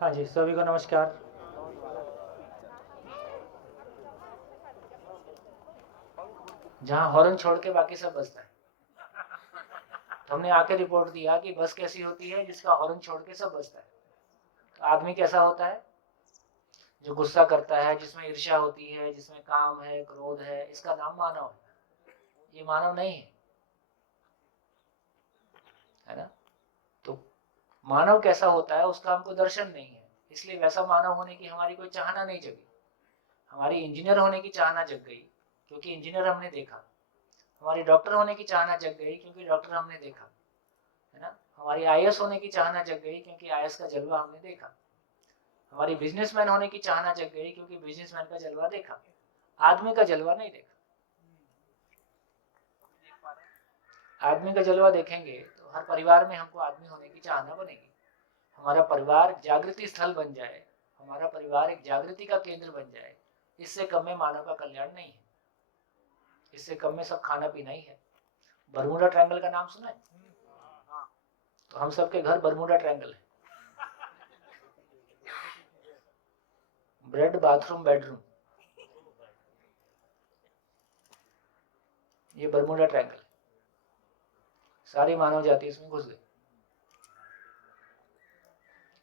हाँ जी, सभी को नमस्कार। जहाँ हॉर्न छोड़ के बाकी सब बजता है। तो हमने आके रिपोर्ट दिया कि बस कैसी होती है जिसका हॉर्न छोड़ के सब बजता है। तो आदमी कैसा होता है? जो गुस्सा करता है, जिसमें ईर्ष्या होती है, जिसमें काम है, क्रोध है, इसका नाम मानव है। ये मानव नहीं है, है ना? तो मानव कैसा होता है उसका हमको दर्शन नहीं है, इसलिए वैसा मानव होने की हमारी कोई चाहना नहीं जगी। हमारी इंजीनियर होने की चाहना जग गई क्योंकि इंजीनियर हमने देखा। हमारी डॉक्टर होने की चाहना जग गई क्योंकि डॉक्टर हमने देखा, है ना? हमारी आईएएस होने की चाहना जग गई क्योंकि आईएएस का जलवा हमने देखा। हमारी बिजनेसमैन होने की चाहना जग गई क्योंकि बिजनेसमैन का जलवा देखा। आदमी का जलवा नहीं देखा। आदमी का जलवा देखेंगे तो हर परिवार में हमको आदमी होने की चाहना बनेगी। हमारा परिवार जागृति स्थल बन जाए, हमारा परिवार एक जागृति का केंद्र बन जाए, इससे कम में मानव का कल्याण नहीं है। इससे कम में सब खाना पीना ही है। बरमूडा ट्रायंगल का नाम सुना है? तो हम सबके घर बरमूडा ट्रायंगल है। ब्रेड, बाथरूम, बेडरूम, ये बरमूडा ट्रायंगल है। सारी मानव जाति इसमें घुस गई।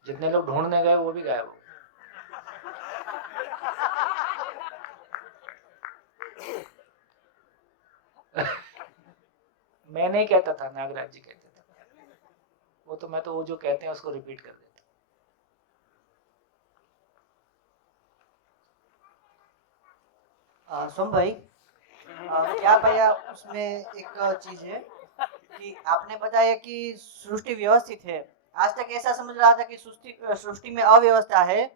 जितने लोग ढूंढने गए वो भी गायब हो। मैं नहीं कहता था, नागराज जी कहते थे। वो तो मैं तो वो जो कहते हैं उसको रिपीट कर देता। सोम भाई, क्या भैया उसमें एक चीज है कि आपने बताया कि सृष्टि व्यवस्थित है। आज तक ऐसा समझ रहा था कि सृष्टि सृष्टि में अव्यवस्था है,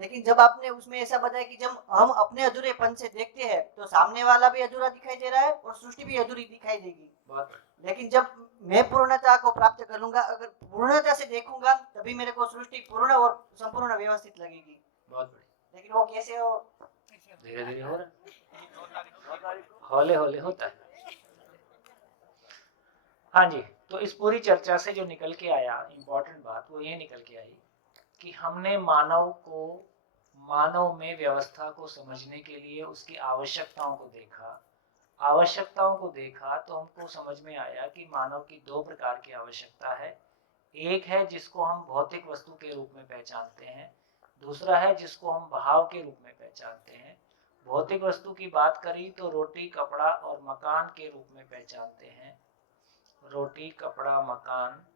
लेकिन जब आपने उसमें ऐसा बताया कि जब हम अपने अधूरेपन से देखते हैं तो सामने वाला भी अधूरा दिखाई दे रहा है और सृष्टि भी अधूरी दिखाई देगी। लेकिन जब मैं पूर्णता को प्राप्त कर लूंगा, अगर पूर्णता से देखूंगा, तभी मेरे को सृष्टि पूर्ण और संपूर्ण व्यवस्थित लगेगी। बहुत बढ़िया। लेकिन वो कैसे हो? धीरे धीरे हो रहा है, हौले हौले होता है। हाँ जी। तो इस पूरी चर्चा से जो निकल के आया इम्पोर्टेंट बात वो ये निकल के आई कि हमने मानव में व्यवस्था को समझने के लिए उसकी आवश्यकताओं को देखा। आवश्यकताओं को देखा तो हमको समझ में आया कि मानव की दो प्रकार की आवश्यकता है। एक है जिसको हम भौतिक वस्तु के रूप में पहचानते हैं, दूसरा है जिसको हम भाव के रूप में पहचानते हैं। भौतिक वस्तु की बात करी तो रोटी, कपड़ा और मकान के रूप में पहचानते हैं। रोटी, कपड़ा, मकान,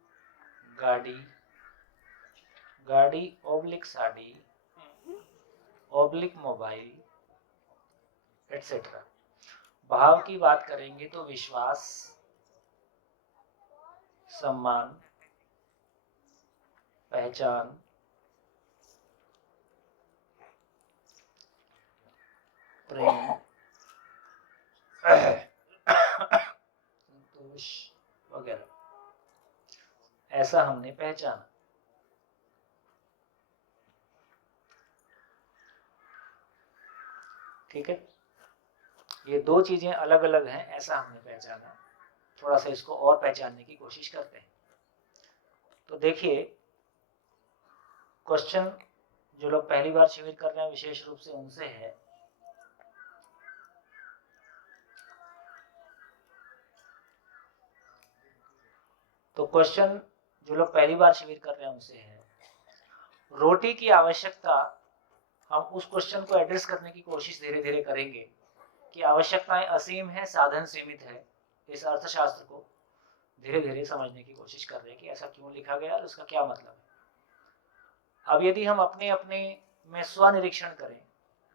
गाड़ी, गाड़ी oblique sari, oblique mobile, etcetera. भाव की बात करेंगे तो विश्वास, सम्मान, पहचान, प्रेम, संतोष वगैरह, ऐसा हमने पहचाना। ठीक है, ये दो चीजें अलग अलग हैं, ऐसा हमने पहचाना। थोड़ा सा इसको और पहचानने की कोशिश करते हैं। तो देखिए, क्वेश्चन जो लोग पहली बार शिविर कर रहे हैं विशेष रूप से उनसे है। तो क्वेश्चन जो लोग पहली बार शिविर कर रहे हैं उनसे है, रोटी की आवश्यकता। हम उस क्वेश्चन को एड्रेस करने की कोशिश धीरे धीरे करेंगे कि आवश्यकताएं असीम है, साधन सीमित है। इस अर्थशास्त्र को धीरे धीरे समझने की कोशिश कर रहे हैं कि ऐसा क्यों लिखा गया और उसका क्या मतलब है। अब यदि हम अपने अपने में स्वनिरीक्षण करें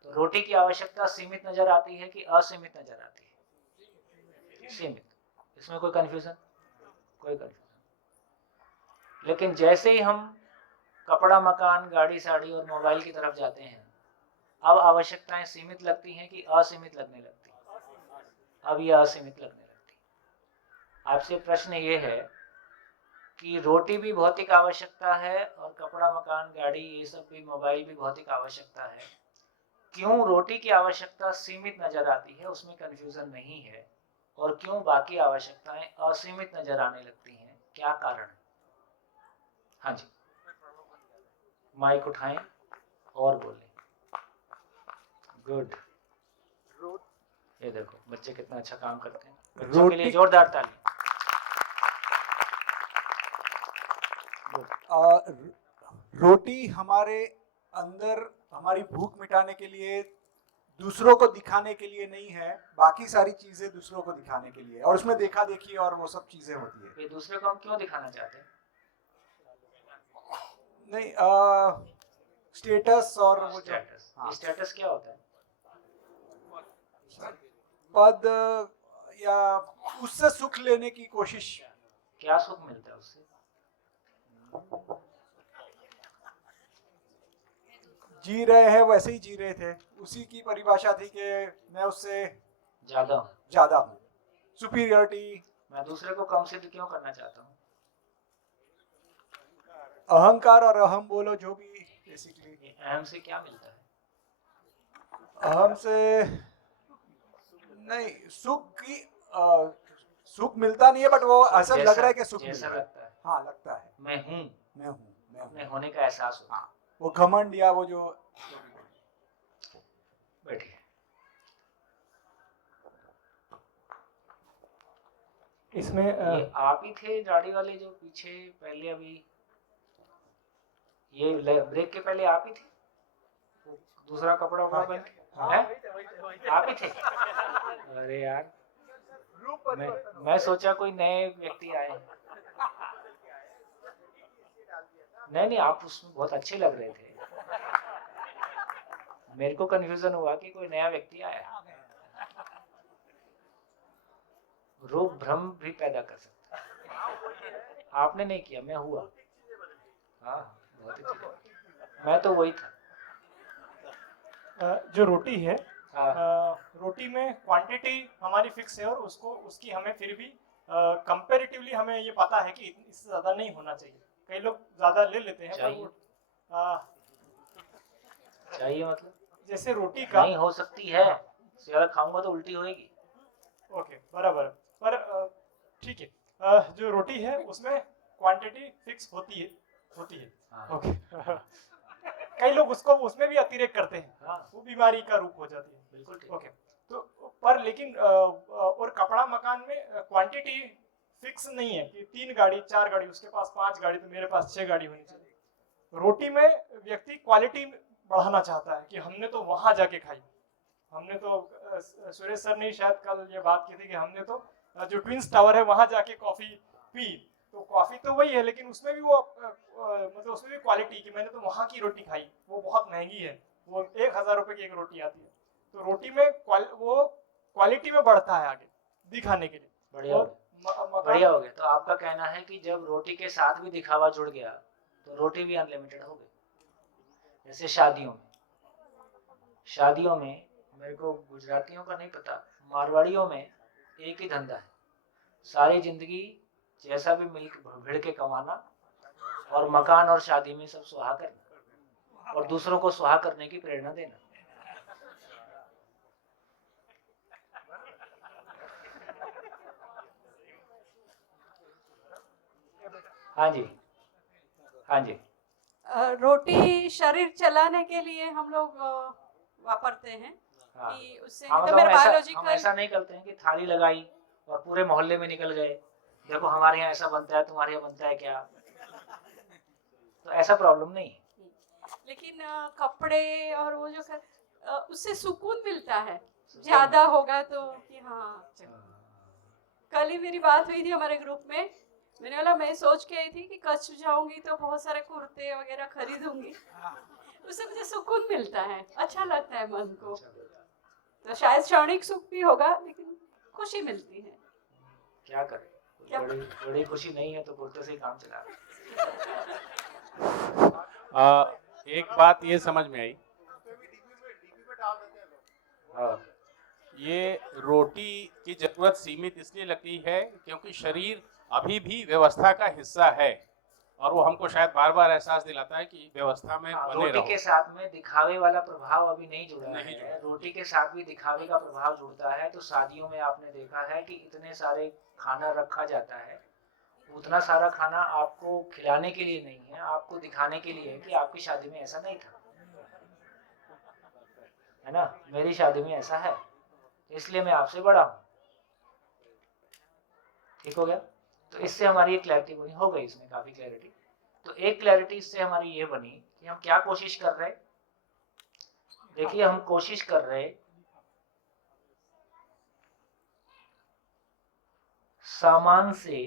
तो रोटी की आवश्यकता सीमित नजर आती है कि असीमित नजर आती है? सीमित। इसमें कोई कंफ्यूजन? कोई कंफ्यूजन। लेकिन जैसे ही हम कपड़ा, मकान, गाड़ी, साड़ी और मोबाइल की तरफ जाते हैं, अब आवश्यकताएं सीमित लगती हैं कि असीमित लगने लगती हैं? अब ये असीमित लगने लगती है। आपसे प्रश्न ये है कि रोटी भी भौतिक आवश्यकता है और कपड़ा, मकान, गाड़ी, ये सब भी, मोबाइल भी भौतिक आवश्यकता है। क्यों रोटी की आवश्यकता सीमित नजर आती है, उसमें कंफ्यूजन नहीं है, और क्यों बाकी आवश्यकताएं असीमित नजर आने लगती हैं? क्या कारण है? हाँ जी, माइक उठाएं और बोलें। गुड। ये देखो बच्चे कितना अच्छा काम करते हैं। बच्चों के लिए जोरदार ताली। रोटी हमारे अंदर हमारी भूख मिटाने के लिए, दूसरों को दिखाने के लिए नहीं है, बाकी सारी चीजें दूसरों को दिखाने के लिए, और उसमें देखा देखी और वो सब चीजें होती है। ये दूसरे को हम क्यों दिखाना चाहते हैं? नहीं, स्टेटस और वो जो स्टेटस। हाँ। स्टेटस क्या होता है? पद या उससे सुख लेने की कोशिश। क्या सुख मिलता है उससे? जी रहे हैं वैसे ही जी रहे थे, उसी की परिभाषा थी कि मैं उससे ज्यादा हूँ, सुपीरियरिटी। मैं दूसरे को कम सिद्ध क्यों करना चाहता हूँ? अहंकार और अहम बोलो जो भी, बेसिकली अहम से क्या मिलता है? अहम से नहीं, सुख मिलता नहीं है, बट वो ऐसा लग रहा है कि सुख जैसा लगता है। हाँ, लगता है मैं हूँ, अपने होने का एहसास होता है। हाँ, वो घमंड या वो जो। बैठिए। इसमें ये आप ही थे दाढ़ी वाले जो पीछे पहले, अभी ये ब्रेक के पहले आप ही थे? दूसरा कपड़ा वपड़ा पहन के? आप ही थे? अरे यार, मैं सोचा कोई नए व्यक्ति आए। नहीं, आप उसमें बहुत अच्छे लग रहे थे। मेरे को कंफ्यूजन हुआ कि कोई नया व्यक्ति आया। रूप भ्रम भी पैदा कर सकता है। आपने नहीं किया, मैं हुआ। हाँ, बहुत अच्छी। मैं तो वही था। जो रोटी है, हाँ। रोटी में क्वांटिटी हमारी फिक्स है, और उसकी हमें फिर भी कंपैरेटिवली हमें ये पता है कि इससे ज़्यादा नहीं होना चाहिए। कई लोग ज़्यादा ले लेते हैं, पर वो चाहिए मतलब जैसे रोटी का नहीं हो सकती है, ज़्यादा खाऊंगा तो उल्टी होएगी। ओके, बराबर। पर ठीक है, जो रोटी है उसमें क्वांटिटी फिक्स होती है। हाँ। ओके। कई लोग उसमें भी अतिरेक करते हैं। हाँ। वो बीमारी का रूप हो जाती है। बिल्कुल ठीक। ओके, तो पर लेकिन और कपड़ा मकान में क्वांटिटी फिक्स नहीं है कि 3 गाड़ी 4 गाड़ी, उसके पास 5 गाड़ी, तो मेरे पास 6 गाड़ी होनी चाहिए। रोटी में व्यक्ति क्वालिटी बढ़ाना चाहता है कि हमने तो वहां जाके खाई, हमने तो सुरेश सर ने शायद कल ये बात की थी कि हमने तो जो ट्विंस टावर है वहां जाके कॉफी पी। तो कॉफी तो वही है, लेकिन उसमें भी वो मतलब उसमें भी क्वालिटी कि मैंने तो वहां की रोटी खाई, वो बहुत महंगी है, वो 1000 रुपए की एक रोटी आती है। तो रोटी में वो क्वालिटी में बढ़ता है आगे दिखाने के लिए। बढ़िया हो गया। तो आपका कहना है कि जब रोटी के साथ भी दिखावा जुड़ गया तो रोटी भी अनलिमिटेड हो गई। जैसे शादियों में मेरे को गुजरातियों का नहीं पता, मारवाड़ियों में एक ही धंधा है, सारी जिंदगी जैसा भी मिल भिड़ के कमाना, और मकान और शादी में सब सुहा करना, और दूसरों को सुहा करने की प्रेरणा देना। हाँ जी। रोटी शरीर चलाने के लिए हम लोग वापरते हैं। हाँ। कि उससे हाँ, तो मतलब मेरे हम बायोलॉजिकल ऐसा नहीं करते हैं कि थाली लगाई और पूरे मोहल्ले में निकल गए, देखो हमारे यहाँ ऐसा बनता है, तुम्हारे यहाँ बनता है क्या? तो ऐसा प्रॉब्लम नहीं है। लेकिन कपड़े और वो जो उससे सुकून मिलता है, ज्यादा होगा तो कि हाँ चलो। कल ही मेरी बात हुई थी हमारे ग्रुप में, मैंने बोला मैं सोच के आई थी कि कच्छ जाऊंगी तो बहुत सारे कुर्ते वगैरह खरीदूंगी, उससे मुझे सुकून मिलता है, अच्छा लगता है मन को। तो शायद क्षणिक सुख भी होगा, लेकिन खुशी मिलती है। क्या करें, बड़ी खुशी नहीं है तो कुर्ते से ही काम चला। एक बात ये समझ में आई, ये रोटी की जरूरत सीमित इसलिए लगती है क्योंकि शरीर अभी भी व्यवस्था का हिस्सा है, और वो हमको शायद बार बार एहसास दिलाता है कि व्यवस्था में बने रोटी रहो। के साथ में दिखावे वाला प्रभाव अभी नहीं जुड़ा है। रोटी के साथ भी दिखावे का प्रभाव जुड़ता है। तो शादियों में आपने देखा है कि इतने सारे खाना रखा जाता है उतना सारा खाना आपको खिलाने के लिए नहीं है, आपको दिखाने के लिए है कि आपकी शादी में ऐसा नहीं था, है ना। मेरी शादी में ऐसा है, इसलिए मैं आपसे बड़ा हूं। ठीक हो गया। तो इससे हमारी एक क्लैरिटी बनी, हो गई इसमें काफी क्लैरिटी। तो एक क्लैरिटी इससे हमारी ये बनी कि हम क्या कोशिश कर रहे। देखिए, हम कोशिश कर रहे सामान से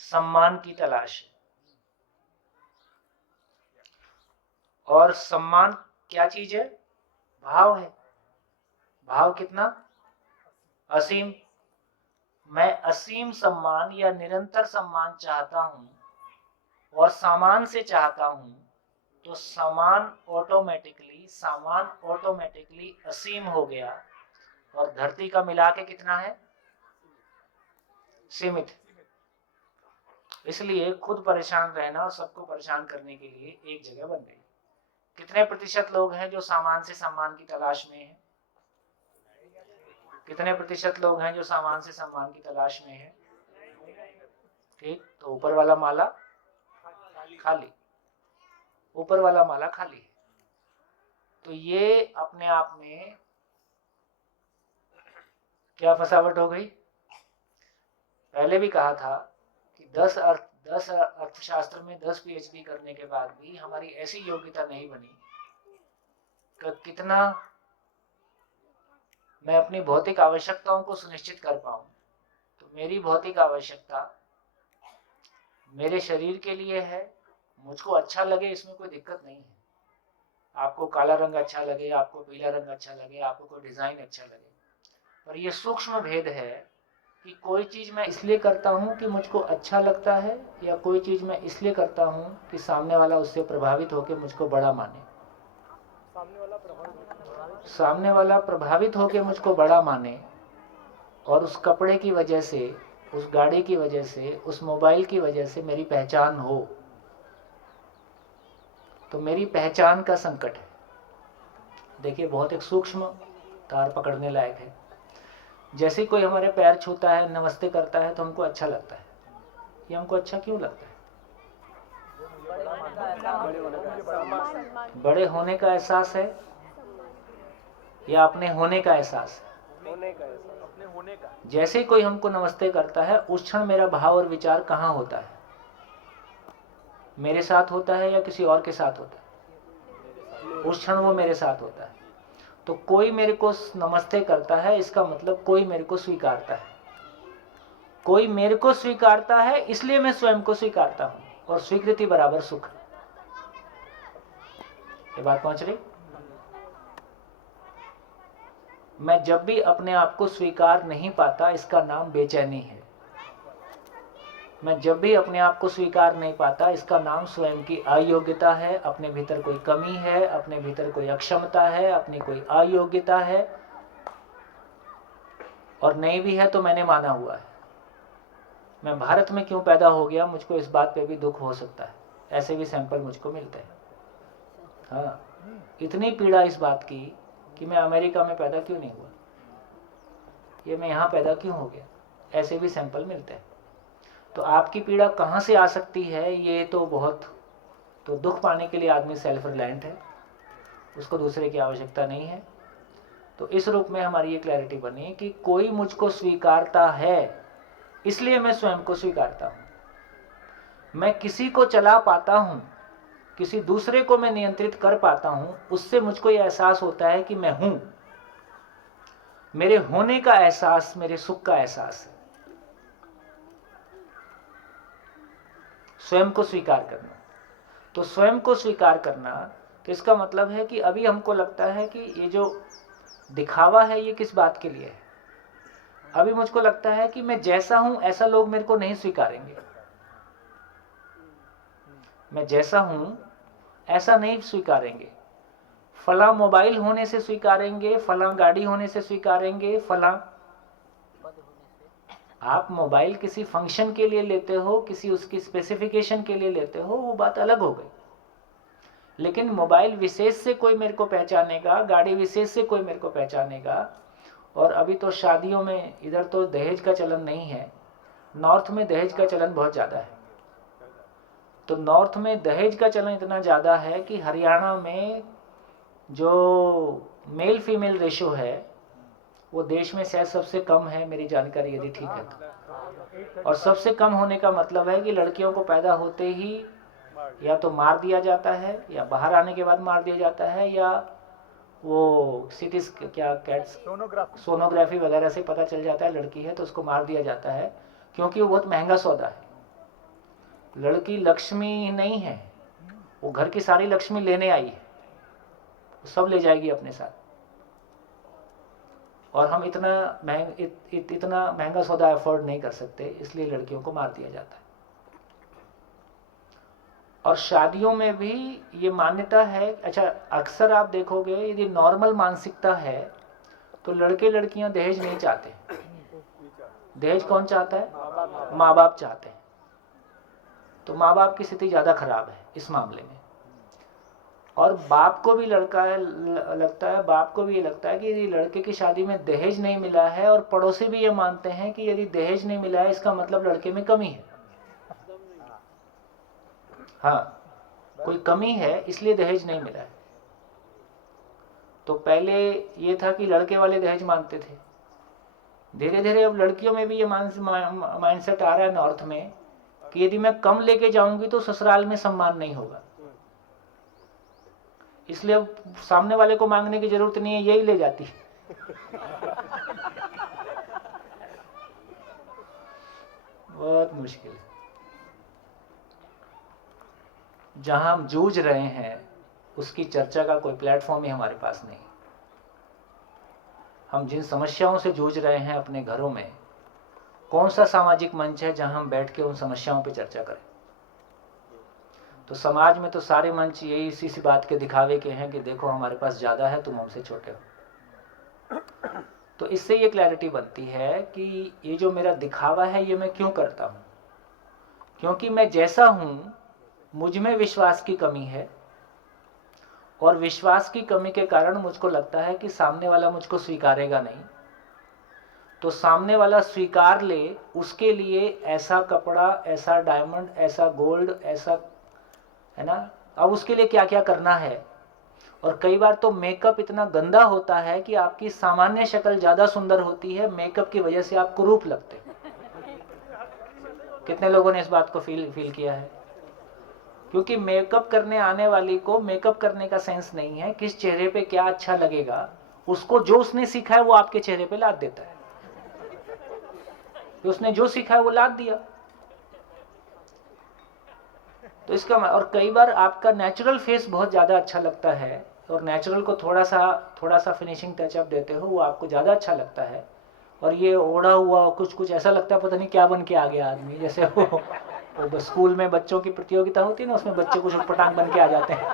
सम्मान की तलाश है। और सम्मान क्या चीज है? भाव है। भाव कितना? असीम। मैं असीम सम्मान या निरंतर सम्मान चाहता हूं और सामान से चाहता हूं, तो सामान ऑटोमेटिकली असीम हो गया। और धरती का मिला के कितना है? सीमित। इसलिए खुद परेशान रहना और सबको परेशान करने के लिए एक जगह बन गई। कितने प्रतिशत लोग हैं जो सामान से सम्मान की तलाश में हैं? कितने प्रतिशत लोग हैं जो सामान से सम्मान की तलाश में हैं? ठीक, तो ऊपर वाला माला खाली, ऊपर वाला माला खाली है। तो ये अपने आप में क्या फसावट हो गई? पहले भी कहा था कि 10 अर्थशास्त्र में 10 पीएचडी करने के बाद भी हमारी ऐसी योग्यता नहीं बनी कि कितना मैं अपनी भौतिक आवश्यकताओं को सुनिश्चित कर पाऊं। तो मेरी भौतिक आवश्यकता मेरे शरीर के लिए है, मुझको अच्छा लगे, इसमें कोई दिक्कत नहीं है। आपको काला रंग अच्छा लगे, आपको पीला रंग अच्छा लगे, आपको कोई डिजाइन अच्छा लगे, पर यह सूक्ष्म भेद है कि कोई चीज मैं इसलिए करता हूं कि मुझको अच्छा लगता है, या कोई चीज मैं इसलिए करता हूं कि सामने वाला उससे प्रभावित होकर मुझको बड़ा माने। सामने वाला प्रभावित होकर मुझको बड़ा माने, और उस कपड़े की वजह से, उस गाड़ी की वजह से, उस मोबाइल की वजह से मेरी पहचान हो, तो मेरी पहचान का संकट है। देखिए, बहुत एक सूक्ष्म तार पकड़ने लायक है। जैसे कोई हमारे पैर छूता है, नमस्ते करता है, तो हमको अच्छा लगता है। ये हमको अच्छा क्यों लगता है? बड़े होने का एहसास है या अपने होने का एहसास है? जैसे कोई हमको नमस्ते करता है, उस क्षण मेरा भाव और विचार कहाँ होता है? मेरे साथ होता है या किसी और के साथ होता है? उस क्षण वो मेरे साथ होता है। तो कोई मेरे को नमस्ते करता है, इसका मतलब कोई मेरे को स्वीकारता है। कोई मेरे को स्वीकारता है, इसलिए मैं स्वयं को स्वीकारता हूं, और स्वीकृति बराबर सुख। ये बात पहुंच रही? मैं जब भी अपने आप को स्वीकार नहीं पाता, इसका नाम बेचैनी है। मैं जब भी अपने आप को स्वीकार नहीं पाता, इसका नाम स्वयं की अयोग्यता है। अपने भीतर कोई कमी है, अपने भीतर कोई अक्षमता है, अपनी कोई अयोग्यता है, और नहीं भी है तो मैंने माना हुआ है। मैं भारत में क्यों पैदा हो गया, मुझको इस बात पे भी दुख हो सकता है। ऐसे भी सैंपल मुझको मिलते हैं। हाँ, इतनी पीड़ा इस बात की कि मैं अमेरिका में पैदा क्यों नहीं हुआ, ये मैं यहाँ पैदा क्यों हो गया, ऐसे भी सैंपल मिलते हैं। तो आपकी पीड़ा कहाँ से आ सकती है, ये तो बहुत, तो दुख पाने के लिए आदमी सेल्फ रिलायंट है, उसको दूसरे की आवश्यकता नहीं है। तो इस रूप में हमारी ये क्लैरिटी बनी कि कोई मुझको स्वीकारता है, इसलिए मैं स्वयं को स्वीकारता हूं। मैं किसी को चला पाता हूं, किसी दूसरे को मैं नियंत्रित कर पाता हूं, उससे मुझको ये एहसास होता है कि मैं हूं। मेरे होने का एहसास मेरे सुख का एहसास है। स्वयं को स्वीकार करना। तो स्वयं को स्वीकार करना, तो इसका मतलब है कि अभी हमको लगता है कि ये जो दिखावा है ये किस बात के लिए है। अभी मुझको लगता है कि मैं जैसा हूं ऐसा लोग मेरे को नहीं स्वीकारेंगे। मैं जैसा हूं ऐसा नहीं स्वीकारेंगे। फला मोबाइल होने से स्वीकारेंगे, फला गाड़ी होने से स्वीकारेंगे, फला। आप मोबाइल किसी फंक्शन के लिए लेते हो, किसी उसकी स्पेसिफिकेशन के लिए लेते हो, वो बात अलग हो गई। लेकिन मोबाइल विशेष से कोई मेरे को पहचानेगा, गाड़ी विशेष से कोई मेरे को पहचानेगा। और अभी तो शादियों में इधर तो दहेज का चलन नहीं है, नॉर्थ में दहेज का चलन बहुत ज़्यादा है। तो नॉर्थ में दहेज का चलन इतना ज़्यादा है कि हरियाणा में जो मेल फीमेल रेशो है वो देश में शायद सबसे कम है, मेरी जानकारी यदि ठीक है तो। और सबसे कम होने का मतलब है कि लड़कियों को पैदा होते ही या तो मार दिया जाता है, या बाहर आने के बाद मार दिया जाता है, या वो सिटी क्या कैट्स सोनोग्राफी वगैरह से पता चल जाता है लड़की है तो उसको मार दिया जाता है, क्योंकि वो बहुत महंगा सौदा है। लड़की लक्ष्मी नहीं है, वो घर की सारी लक्ष्मी लेने आई है, वो सब ले जाएगी अपने साथ। और हम इतना महंगा सौदा अफोर्ड नहीं कर सकते, इसलिए लड़कियों को मार दिया जाता है। और शादियों में भी ये मान्यता है, अच्छा अक्सर आप देखोगे यदि नॉर्मल मानसिकता है तो लड़के लड़कियां दहेज नहीं चाहते। दहेज कौन चाहता है? माँ बाप चाहते हैं। तो माँ बाप की स्थिति ज़्यादा खराब है इस मामले में। और बाप को भी लगता है कि यदि लड़के की शादी में दहेज नहीं मिला है, और पड़ोसी भी ये मानते हैं कि यदि दहेज नहीं मिला है इसका मतलब लड़के में कमी है। हाँ, कोई कमी है इसलिए दहेज नहीं मिला है। तो पहले ये था कि लड़के वाले दहेज मानते थे, धीरे धीरे अब लड़कियों में भी ये माइंडसेट आ रहा है नॉर्थ में कि यदि मैं कम लेके जाऊंगी तो ससुराल में सम्मान नहीं होगा, इसलिए अब सामने वाले को मांगने की जरूरत नहीं है, यही ले जाती है। बहुत मुश्किल है। जहां हम जूझ रहे हैं उसकी चर्चा का कोई प्लेटफॉर्म ही हमारे पास नहीं। हम जिन समस्याओं से जूझ रहे हैं अपने घरों में, कौन सा सामाजिक मंच है जहां हम बैठ के उन समस्याओं पे चर्चा करें? तो समाज में तो सारे मंच यही इसी बात के दिखावे के हैं कि देखो हमारे पास ज़्यादा है, तुम हमसे छोटे हो। तो इससे ये क्लैरिटी बनती है कि ये जो मेरा दिखावा है ये मैं क्यों करता हूँ? क्योंकि मैं जैसा हूँ मुझ में विश्वास की कमी है, और विश्वास की कमी के कारण मुझको लगता है कि सामने वाला मुझको स्वीकारेगा नहीं। तो सामने वाला स्वीकार ले, उसके लिए ऐसा कपड़ा, ऐसा डायमंड, ऐसा गोल्ड, ऐसा, है ना, अब उसके लिए क्या क्या करना है। और कई बार तो मेकअप इतना गंदा होता है कि आपकी सामान्य शक्ल ज्यादा सुंदर होती है, मेकअप की वजह से आप कुरूप लगते हैं। कितने लोगों ने इस बात को फील किया है? क्योंकि मेकअप करने आने वाली को मेकअप करने का सेंस नहीं है, किस चेहरे पे क्या अच्छा लगेगा, उसको जो उसने सीखा है वो आपके चेहरे पे लाद देता है। तो उसने जो सीखा है वो लाद दिया। तो इसका, और कई बार आपका नेचुरल फेस बहुत ज़्यादा अच्छा लगता है, और नेचुरल को थोड़ा सा फिनिशिंग टचअप देते हो, वो आपको ज़्यादा अच्छा लगता है। और ये ओढ़ा हुआ कुछ ऐसा लगता है पता नहीं क्या बन के आ गया आदमी, जैसे वो स्कूल में बच्चों की प्रतियोगिता होती है ना, उसमें बच्चे कुछ उटपटांग बन के आ जाते हैं।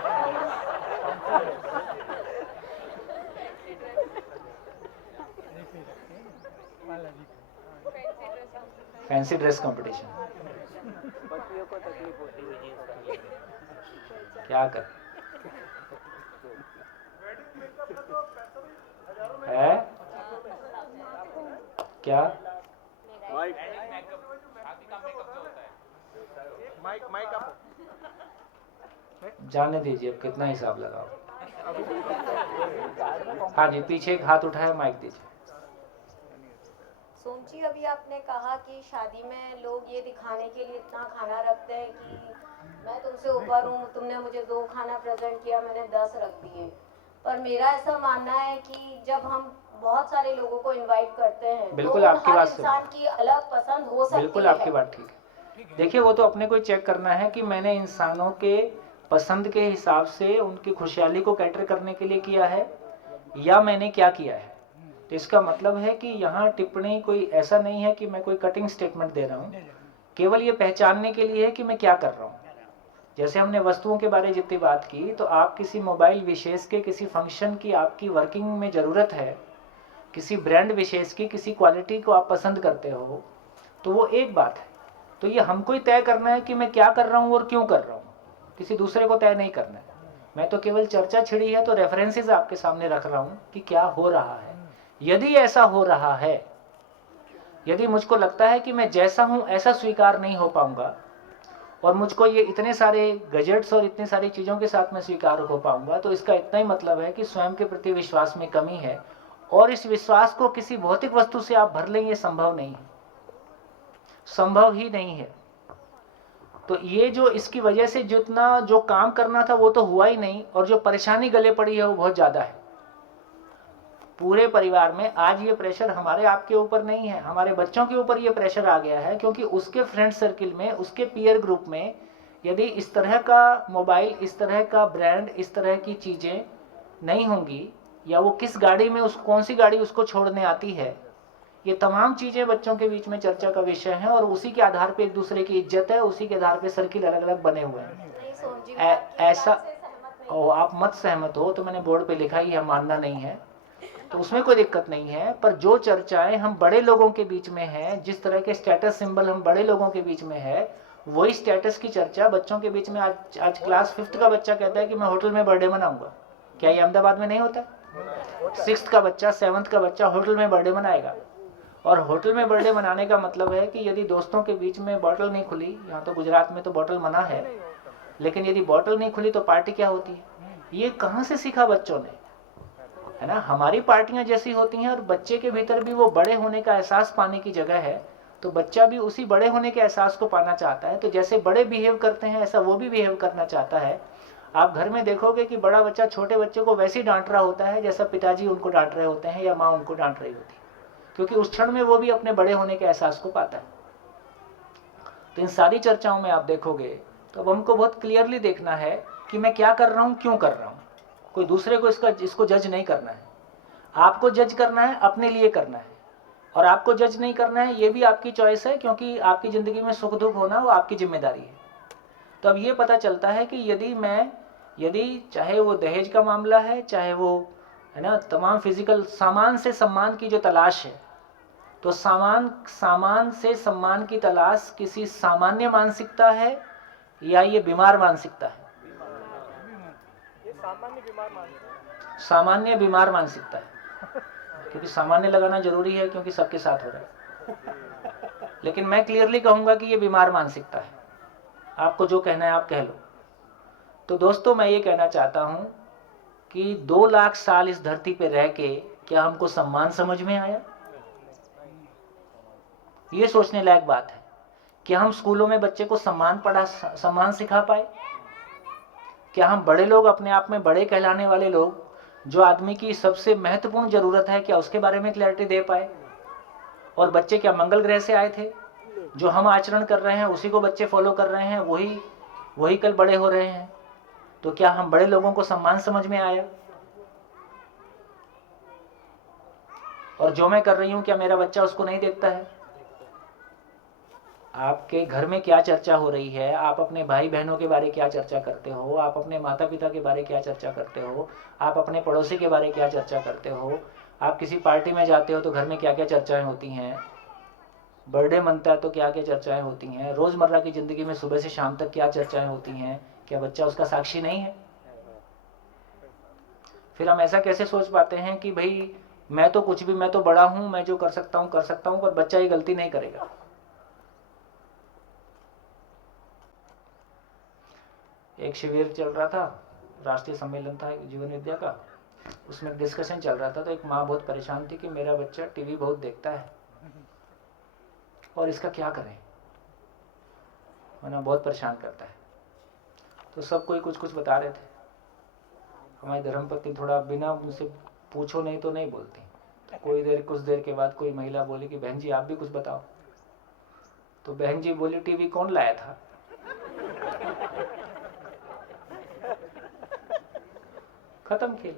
फैंसी ड्रेस कंपटीशन क्या कर है क्या? जाने दीजिए, अब कितना हिसाब लगाओ। हाँ जी, पीछे एक हाथ उठाया, माइक दीजिए। सोमची, अभी आपने कहा कि शादी में लोग ये दिखाने के लिए इतना खाना रखते हैं कि मैं तुमसे ऊपर हूँ, तुमने मुझे 2 खाना प्रेजेंट किया, मैंने 10 रख दिए। पर मेरा ऐसा मानना है कि जब हम बहुत सारे लोगों को इनवाइट करते हैं, बिल्कुल तो आपकी हर बात इंसान की अलग पसंद हो सकती है। बिल्कुल आपकी बात ठीक है। देखिए, वो तो अपने को चेक करना है कि मैंने इंसानों के पसंद के हिसाब से उनकी खुशहाली को कैटर करने के लिए किया है, या मैंने क्या किया है। तो इसका मतलब है कि यहाँ टिप्पणी कोई ऐसा नहीं है कि मैं कोई कटिंग स्टेटमेंट दे रहा हूँ, केवल ये पहचानने के लिए है कि मैं क्या कर रहा हूँ। जैसे हमने वस्तुओं के बारे जितनी बात की, तो आप किसी मोबाइल विशेष के किसी फंक्शन की आपकी वर्किंग में ज़रूरत है, किसी ब्रांड विशेष की किसी क्वालिटी को आप पसंद करते हो, तो वो एक बात है। तो ये हमको ही तय करना है कि मैं क्या कर रहा हूँ और क्यों कर रहा हूँ, किसी दूसरे को तय नहीं करना है। मैं तो केवल चर्चा छिड़ी है तो रेफरेंसेस आपके सामने रख रहा हूँ कि क्या हो रहा है। यदि ऐसा हो रहा है यदि मुझको लगता है कि मैं जैसा हूं ऐसा स्वीकार नहीं हो पाऊंगा और मुझको ये इतने सारे गैजेट्स और इतनी सारी चीज़ों के साथ में स्वीकार हो पाऊंगा, तो इसका इतना ही मतलब है कि स्वयं के प्रति विश्वास में कमी है और इस विश्वास को किसी भौतिक वस्तु से आप भर लें, ये संभव नहीं है, संभव ही नहीं है। तो ये जो इसकी वजह से जितना जो काम करना था वो तो हुआ ही नहीं, और जो परेशानी गले पड़ी है वो बहुत ज़्यादा है पूरे परिवार में। आज ये प्रेशर हमारे आपके ऊपर नहीं है, हमारे बच्चों के ऊपर ये प्रेशर आ गया है, क्योंकि उसके फ्रेंड सर्किल में, उसके पीयर ग्रुप में यदि इस तरह का मोबाइल, इस तरह का ब्रांड, इस तरह की चीज़ें नहीं होंगी, या वो किस गाड़ी में कौन सी गाड़ी उसको छोड़ने आती है, ये तमाम चीज़ें बच्चों के बीच में चर्चा का विषय है। और उसी के आधार पे एक दूसरे की इज्जत है, उसी के आधार पे सर्किल अलग अलग बने हुए हैं। नहीं सोम जी, मैं आपकी ऐसा बात से सहमत नहीं। आप मत सहमत हो तो मैंने बोर्ड पे लिखा ही है, मानना नहीं है तो उसमें कोई दिक्कत नहीं है। पर जो चर्चाएं हम बड़े लोगों के बीच में है, जिस तरह के स्टेटस सिंबल हम बड़े लोगों के बीच में है, वही स्टेटस की चर्चा बच्चों के बीच में आज क्लास 5th का बच्चा कहता है कि मैं होटल में बर्थडे मनाऊंगा। क्या ये अहमदाबाद में नहीं होता? 6th का बच्चा, 7th का बच्चा होटल में बर्थडे मनाएगा। और होटल में बर्थडे मनाने का मतलब है कि यदि दोस्तों के बीच में बॉटल नहीं खुली, यहाँ तो गुजरात में तो बॉटल मना है, लेकिन यदि बॉटल नहीं खुली तो पार्टी क्या होती है? ये कहाँ से सीखा बच्चों ने, है ना? हमारी पार्टियां जैसी होती हैं, और बच्चे के भीतर भी वो बड़े होने का एहसास पाने की जगह है, तो बच्चा भी उसी बड़े होने के एहसास को पाना चाहता है। तो जैसे बड़े बिहेव करते हैं ऐसा वो भी बिहेव करना चाहता है। आप घर में देखोगे कि बड़ा बच्चा छोटे बच्चे को वैसे ही डांट रहा होता है जैसा पिताजी उनको डांट रहे होते हैं या माँ उनको डांट रही होती है, क्योंकि उस क्षण में वो भी अपने बड़े होने के एहसास को पाता है। तो इन सारी चर्चाओं में आप देखोगे तो अब हमको बहुत क्लियरली देखना है कि मैं क्या कर रहा हूँ, क्यों कर रहा हूँ। कोई दूसरे को इसको जज नहीं करना है। आपको जज करना है, अपने लिए करना है, और आपको जज नहीं करना है, ये भी आपकी चॉइस है, क्योंकि आपकी ज़िंदगी में सुख दुख होना वो आपकी जिम्मेदारी है। तो अब ये पता चलता है कि यदि चाहे वो दहेज का मामला है, चाहे वो, है ना, तमाम फिजिकल सामान से सम्मान की जो तलाश है, तो सामान से सम्मान की तलाश किसी सामान्य मानसिकता है या ये बीमार मानसिकता है? ये सामान्य बीमार मानते हैं। सामान्य बीमार मानसिकता है, क्योंकि सामान्य लगाना जरूरी है क्योंकि सबके साथ हो रहा है। लेकिन मैं क्लियरली कहूंगा कि ये बीमार मानसिकता है। आपको जो कहना है आप कह लो। तो दोस्तों, मैं ये कहना चाहता हूं कि 2 लाख साल इस धरती पे रह के क्या हमको सम्मान समझ में आया? ये सोचने लायक बात है कि हम स्कूलों में बच्चे को सम्मान सिखा पाए? क्या हम बड़े लोग, अपने आप में बड़े कहलाने वाले लोग, जो आदमी की सबसे महत्वपूर्ण जरूरत है, क्या उसके बारे में क्लैरिटी दे पाए? और बच्चे क्या मंगल ग्रह से आए थे? जो हम आचरण कर रहे हैं उसी को बच्चे फॉलो कर रहे हैं, वही कल बड़े हो रहे हैं। तो क्या हम बड़े लोगों को सम्मान समझ में आया? और जो मैं कर रही हूं क्या मेरा बच्चा उसको नहीं देखता है? आपके घर में क्या चर्चा हो रही है, आप अपने भाई बहनों के बारे क्या चर्चा करते हो, आप अपने माता पिता के बारे क्या चर्चा करते हो, आप अपने पड़ोसी के बारे क्या चर्चा करते हो, आप किसी पार्टी में जाते हो तो घर में क्या क्या चर्चाएं होती हैं, बर्थडे मनता है तो क्या क्या चर्चाएं होती हैं, रोजमर्रा की जिंदगी में सुबह से शाम तक क्या चर्चाएं होती हैं, क्या बच्चा उसका साक्षी नहीं है? फिर हम ऐसा कैसे सोच पाते हैं कि भाई मैं तो कुछ भी, मैं तो बड़ा हूं, मैं जो कर सकता हूं, पर बच्चा ये गलती नहीं करेगा। एक शिविर चल रहा था, राष्ट्रीय सम्मेलन था जीवन विद्या का, उसमें डिस्कशन चल रहा था। तो एक माँ बहुत परेशान थी कि मेरा बच्चा टीवी बहुत देखता है और इसका क्या करें, वरना बहुत परेशान करता है। तो सब कोई कुछ कुछ बता रहे थे। हमारी धर्मपत्नी थोड़ा बिना मुझसे पूछो नहीं तो नहीं बोलती। तो कुछ देर के बाद कोई महिला बोली कि बहन जी आप भी कुछ बताओ। तो बहन जी बोली टीवी कौन लाया था? खत्म खेल।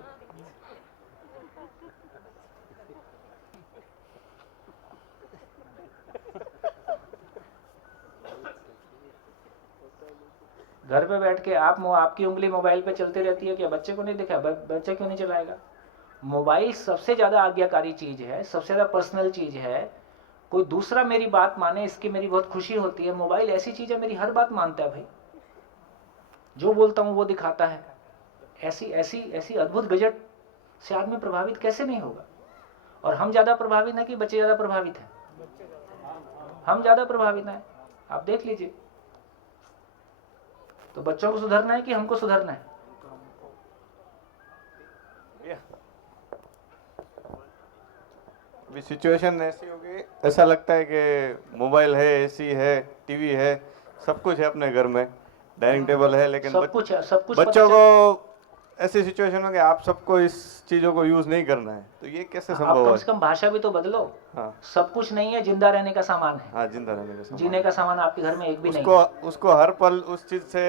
घर पे बैठ के आपकी उंगली मोबाइल पे चलती रहती है, क्या बच्चे को नहीं दिखा? बच्चा क्यों नहीं चलाएगा? मोबाइल सबसे ज्यादा आज्ञाकारी चीज है, सबसे ज्यादा पर्सनल चीज है। कोई दूसरा मेरी बात माने इसकी मेरी बहुत खुशी होती है। मोबाइल ऐसी चीज है मेरी हर बात मानता है भाई, जो बोलता हूँ वो दिखाता है। ऐसी अद्भुत गजट से आदमी प्रभावित कैसे नहीं होगा? और हम ज्यादा प्रभावित है कि बच्चे ज्यादा प्रभावित हैं? हम ज्यादा प्रभावित हैं, आप देख लीजिए। तो बच्चों को सुधरना है कि हमको सुधरना है? अभी सिचुएशन ऐसी हो गई, ऐसा लगता है कि मोबाइल है, एसी है, टीवी है, सब कुछ है अपने घर में, डाइनिंग टेबल है, लेकिन सब कुछ है, सब कुछ बच्चों पता को ऐसी सिचुएशन में कि आप सबको इस चीजों को यूज नहीं करना है, तो ये कैसे आप संभव कम है? से कम भाषा भी तो बदलो। हाँ सब कुछ नहीं है, जिंदा रहने का सामान है। हाँ, जिंदा रहने का सामान। जीने का सामान आपके घर में एक भी नहीं उसको है। उसको हर पल उस चीज से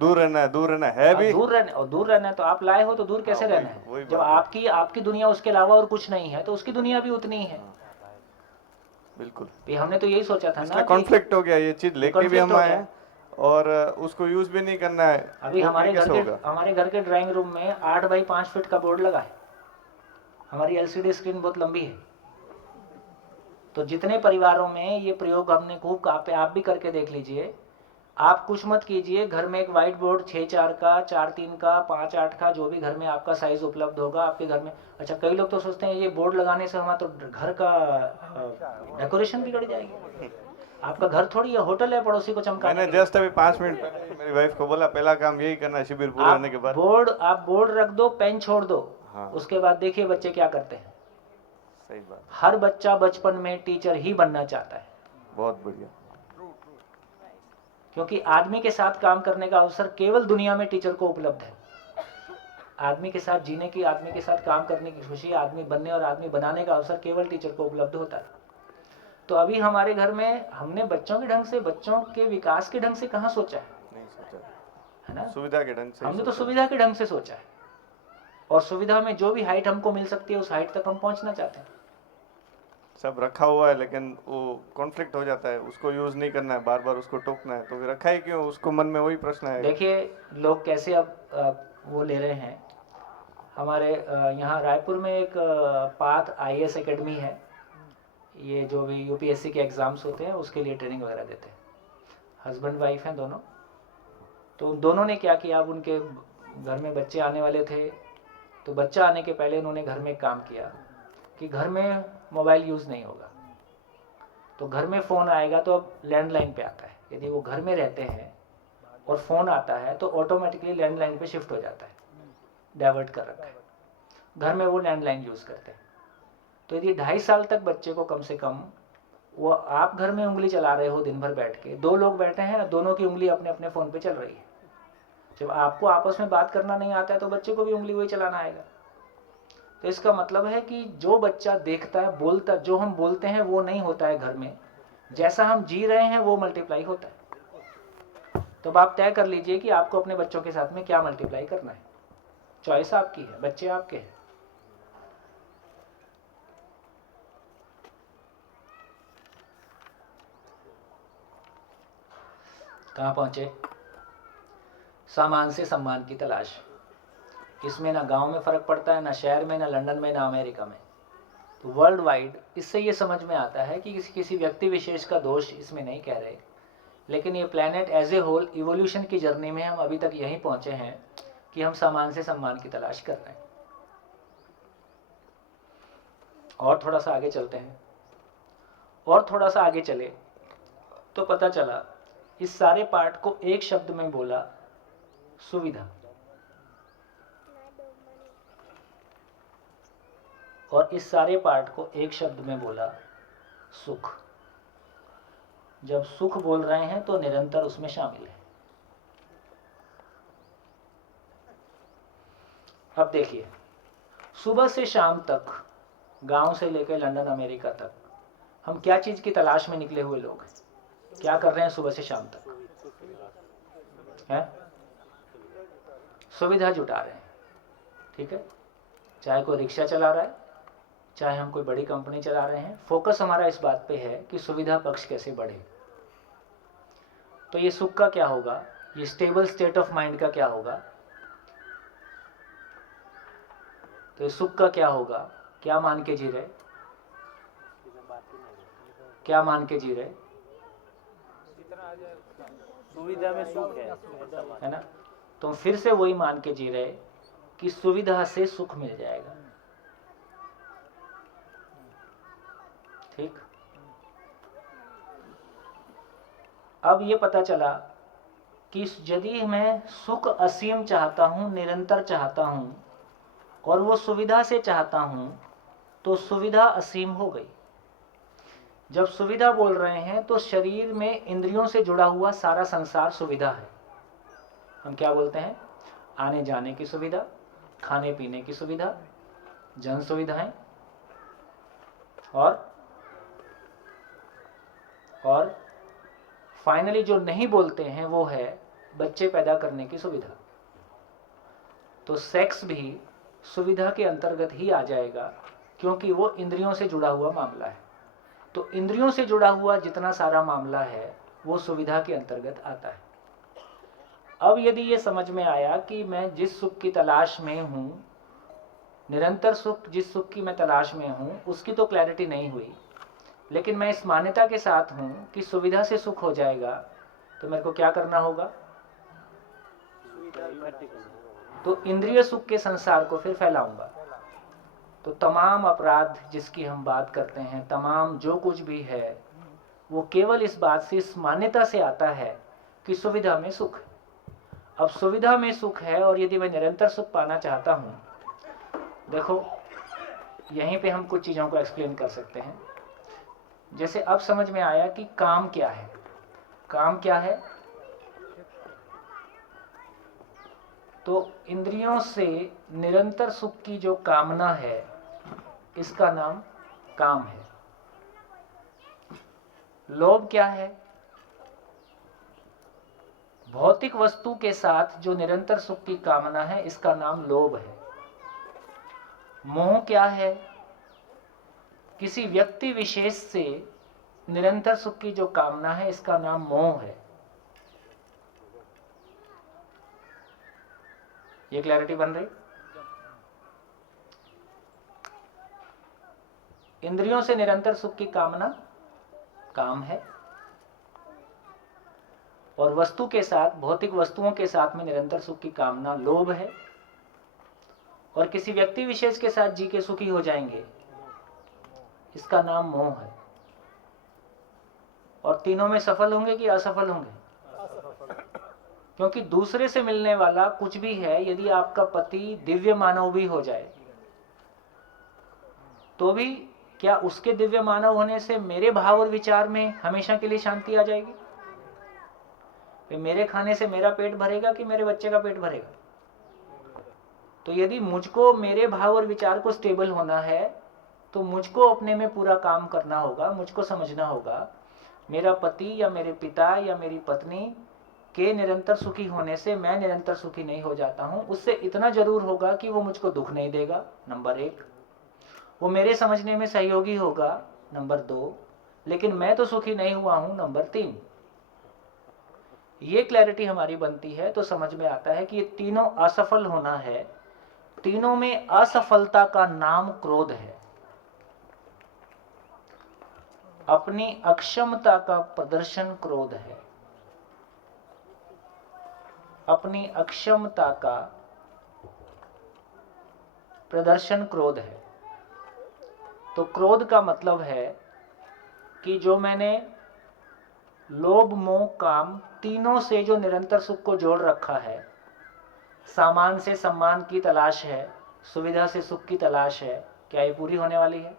दूर रहना है, दूर रहना है भी। दूर रहना है तो आप लाए हो तो दूर कैसे हाँ, रहना वही है? जब बात है। आपकी दुनिया उसके अलावा और कुछ नहीं है तो उसकी दुनिया भी उतनी ही है। बिल्कुल, ये हमने तो यही सोचा था ना इसलिए कि कॉन्फ्लिक्ट हो गया, ये चीज लेके भी conflict हम हो आए गया। हैं और उसको यूज भी नहीं करना है। अभी वो हमारे कैसे होगा? घर के ड्राइंग रूम में 8 बाई 5 फीट का बोर्ड लगा है। हमारी एलसीडी स्क्रीन बहुत लंबी है। तो जितने परिवारों में ये प्रयोग हमने खूब, आप भी करके देख लीजिए। आप कुछ मत कीजिए, घर में एक व्हाइट बोर्ड 6x4 का, 4x3 का, 5x8 का, जो भी घर में आपका साइज उपलब्ध होगा आपके घर में। अच्छा, कई लोग तो सोचते हैं ये बोर्ड लगाने से हमारा तो घर का डेकोरेशन बिगड़ जाएगी। आपका घर थोड़ी है, होटल है पड़ोसी को चमकाने मैंने के लिए। जस्ट अभी 5 मिनट पहले मेरी वाइफ को बोला, पहला काम यही करना है शिविर पूरा होने के बाद। आप बोर्ड रख दो, पेन छोड़ दो। हाँ। उसके बाद देखिए बच्चे क्या करते हैं। सही बात, हर बच्चा बचपन में टीचर ही बनना चाहता है, बहुत बढ़िया। क्योंकि आदमी के साथ काम करने का अवसर केवल दुनिया में टीचर को उपलब्ध है। आदमी के साथ जीने की, आदमी के साथ काम करने की खुशी, आदमी बनने और आदमी बनाने का अवसर केवल टीचर को उपलब्ध होता है। तो अभी हमारे घर में हमने बच्चों के विकास के ढंग से कहाँ सोचा है? नहीं सोचा, है ना? सुविधा के ढंग से ही हमने तो सोचा। सुविधा के ढंग से सोचा है, और सुविधा में जो भी हाइट हमको मिल सकती है उस हाइट तक हम पहुंचना चाहते हैं। सब रखा हुआ है, लेकिन वो कॉन्फ्लिक्ट हो जाता है, उसको यूज नहीं करना है, बार बार उसको टोकना है, तो फिर रखा ही क्यों? उसको मन में वही प्रश्न है। देखिए लोग कैसे अब वो ले रहे हैं। हमारे यहाँ रायपुर में एक पाथ IAS एकेडमी है। ये जो भी UPSC के एग्ज़ाम्स होते हैं उसके लिए ट्रेनिंग वगैरह देते हैं। हस्बैंड वाइफ हैं दोनों। तो उन दोनों ने क्या किया, अब उनके घर में बच्चे आने वाले थे, तो बच्चा आने के पहले उन्होंने घर में एक काम किया कि घर में मोबाइल यूज़ नहीं होगा। तो घर में फ़ोन आएगा तो अब लैंडलाइन पे आता है। यदि वो घर में रहते हैं और फ़ोन आता है तो ऑटोमेटिकली लैंडलाइन पे शिफ्ट हो जाता है, डाइवर्ट कर रखा है। घर में वो लैंडलाइन यूज़ करते हैं। तो यदि 2.5 साल तक बच्चे को कम से कम, वो आप घर में उंगली चला रहे हो दिन भर बैठ के, 2 लोग बैठे हैं, दोनों की उंगली अपने अपने फ़ोन पे चल रही है। जब आपको आपस में बात करना नहीं आता है तो बच्चे को भी उंगली वही चलाना आएगा। तो इसका मतलब है कि जो बच्चा देखता है, बोलता, जो हम बोलते हैं वो नहीं होता है घर में, जैसा हम जी रहे हैं वो मल्टीप्लाई होता है। तो अब आप तय कर लीजिए कि आपको अपने बच्चों के साथ में क्या मल्टीप्लाई करना है। चॉइस आपकी है, बच्चे आपके हैं। कहाँ पहुंचे? सामान से सम्मान की तलाश। इसमें ना गांव में फ़र्क पड़ता है, ना शहर में, ना लंदन में, ना अमेरिका में। तो वर्ल्ड वाइड इससे ये समझ में आता है कि किसी व्यक्ति विशेष का दोष इसमें नहीं कह रहे, लेकिन ये planet as a whole evolution की जर्नी में हम अभी तक यहीं पहुंचे हैं कि हम सामान से सम्मान की तलाश कर रहे हैं। और थोड़ा सा आगे चलते हैं, और थोड़ा सा आगे चले तो पता चला इस सारे पार्ट को एक शब्द में बोला, सुविधा। और इस सारे पार्ट को एक शब्द में बोला, सुख। जब सुख बोल रहे हैं तो निरंतर उसमें शामिल है। अब देखिए, सुबह से शाम तक, गांव से लेकर लंदन अमेरिका तक, हम क्या चीज की तलाश में निकले हुए लोग हैं? क्या कर रहे हैं सुबह से शाम तक? है सुविधा जुटा रहे हैं। ठीक है, चाहे कोई रिक्शा चला रहा है, चाहे हम कोई बड़ी कंपनी चला रहे हैं, फोकस हमारा इस बात पे है कि सुविधा पक्ष कैसे बढ़े। तो ये सुख का क्या होगा, ये स्टेबल स्टेट ऑफ माइंड का क्या होगा? तो ये सुख का क्या होगा? क्या मान के जी रहे? क्या मान के जी रहे? सुविधा में सुख है ना? तो फिर से वही मान के जी रहे कि सुविधा से सुख मिल जाएगा। ठीक, अब ये पता चला कि यदि मैं सुख असीम चाहता हूँ, निरंतर चाहता हूँ और वो सुविधा से चाहता हूँ, तो सुविधा असीम हो गई। जब सुविधा बोल रहे हैं तो शरीर में इंद्रियों से जुड़ा हुआ सारा संसार सुविधा है। हम क्या बोलते हैं? आने जाने की सुविधा, खाने पीने की सुविधा, जन सुविधाएं, और फाइनली जो नहीं बोलते हैं वो है बच्चे पैदा करने की सुविधा। तो सेक्स भी सुविधा के अंतर्गत ही आ जाएगा, क्योंकि वो इंद्रियों से जुड़ा हुआ मामला है। तो इंद्रियों से जुड़ा हुआ जितना सारा मामला है वो सुविधा के अंतर्गत आता है। अब यदि ये समझ में आया कि मैं जिस सुख की तलाश में हूँ, निरंतर सुख जिस सुख की मैं तलाश में हूँ, उसकी तो क्लैरिटी नहीं हुई, लेकिन मैं इस मान्यता के साथ हूँ कि सुविधा से सुख हो जाएगा, तो मेरे को क्या करना होगा? तो इंद्रिय सुख के संसार को फिर फैलाऊंगा। तो तमाम अपराध जिसकी हम बात करते हैं, तमाम जो कुछ भी है, वो केवल इस बात से, इस मान्यता से आता है कि सुविधा में सुख है। अब सुविधा में सुख है और यदि मैं निरंतर सुख पाना चाहता हूँ, देखो यहीं पे हम कुछ चीज़ों को एक्सप्लेन कर सकते हैं। जैसे अब समझ में आया कि काम क्या है। काम क्या है? तो इंद्रियों से निरंतर सुख की जो कामना है, इसका नाम काम है। लोभ क्या है? भौतिक वस्तु के साथ जो निरंतर सुख की कामना है, इसका नाम लोभ है। मोह क्या है? किसी व्यक्ति विशेष से निरंतर सुख की जो कामना है, इसका नाम मोह है। ये क्लैरिटी बन रही? इंद्रियों से निरंतर सुख की कामना काम है, और वस्तु के साथ, भौतिक वस्तुओं के साथ में निरंतर सुख की कामना लोभ है। और किसी व्यक्ति विशेष के साथ जी के सुखी हो जाएंगे, इसका नाम मोह है। और तीनों में सफल होंगे कि असफल होंगे? क्योंकि दूसरे से मिलने वाला कुछ भी है, यदि आपका पति दिव्य मानव भी हो जाए, तो भी क्या उसके दिव्य मानव होने से मेरे भाव और विचार में हमेशा के लिए शांति आ जाएगी? मेरे खाने से मेरा पेट भरेगा कि मेरे बच्चे का पेट भरेगा? तो यदि मुझको मेरे भाव और विचार को स्टेबल होना है, तो मुझको अपने में पूरा काम करना होगा। मुझको समझना होगा मेरा पति या मेरे पिता या मेरी पत्नी के निरंतर सुखी होने से मैं निरंतर सुखी नहीं हो जाता हूं। उससे इतना जरूर होगा कि वो मुझको दुख नहीं देगा, नंबर 1। वो मेरे समझने में सहयोगी होगा, नंबर 2। लेकिन मैं तो सुखी नहीं हुआ हूं, नंबर 3। ये क्लैरिटी हमारी बनती है तो समझ में आता है कि ये तीनों असफल होना है। तीनों में असफलता का नाम क्रोध है। अपनी अक्षमता का प्रदर्शन क्रोध है। अपनी अक्षमता का प्रदर्शन क्रोध है। तो क्रोध का मतलब है कि जो मैंने लोभ मोह काम तीनों से जो निरंतर सुख को जोड़ रखा है, सामान से सम्मान की तलाश है, सुविधा से सुख की तलाश है, क्या ये पूरी होने वाली है?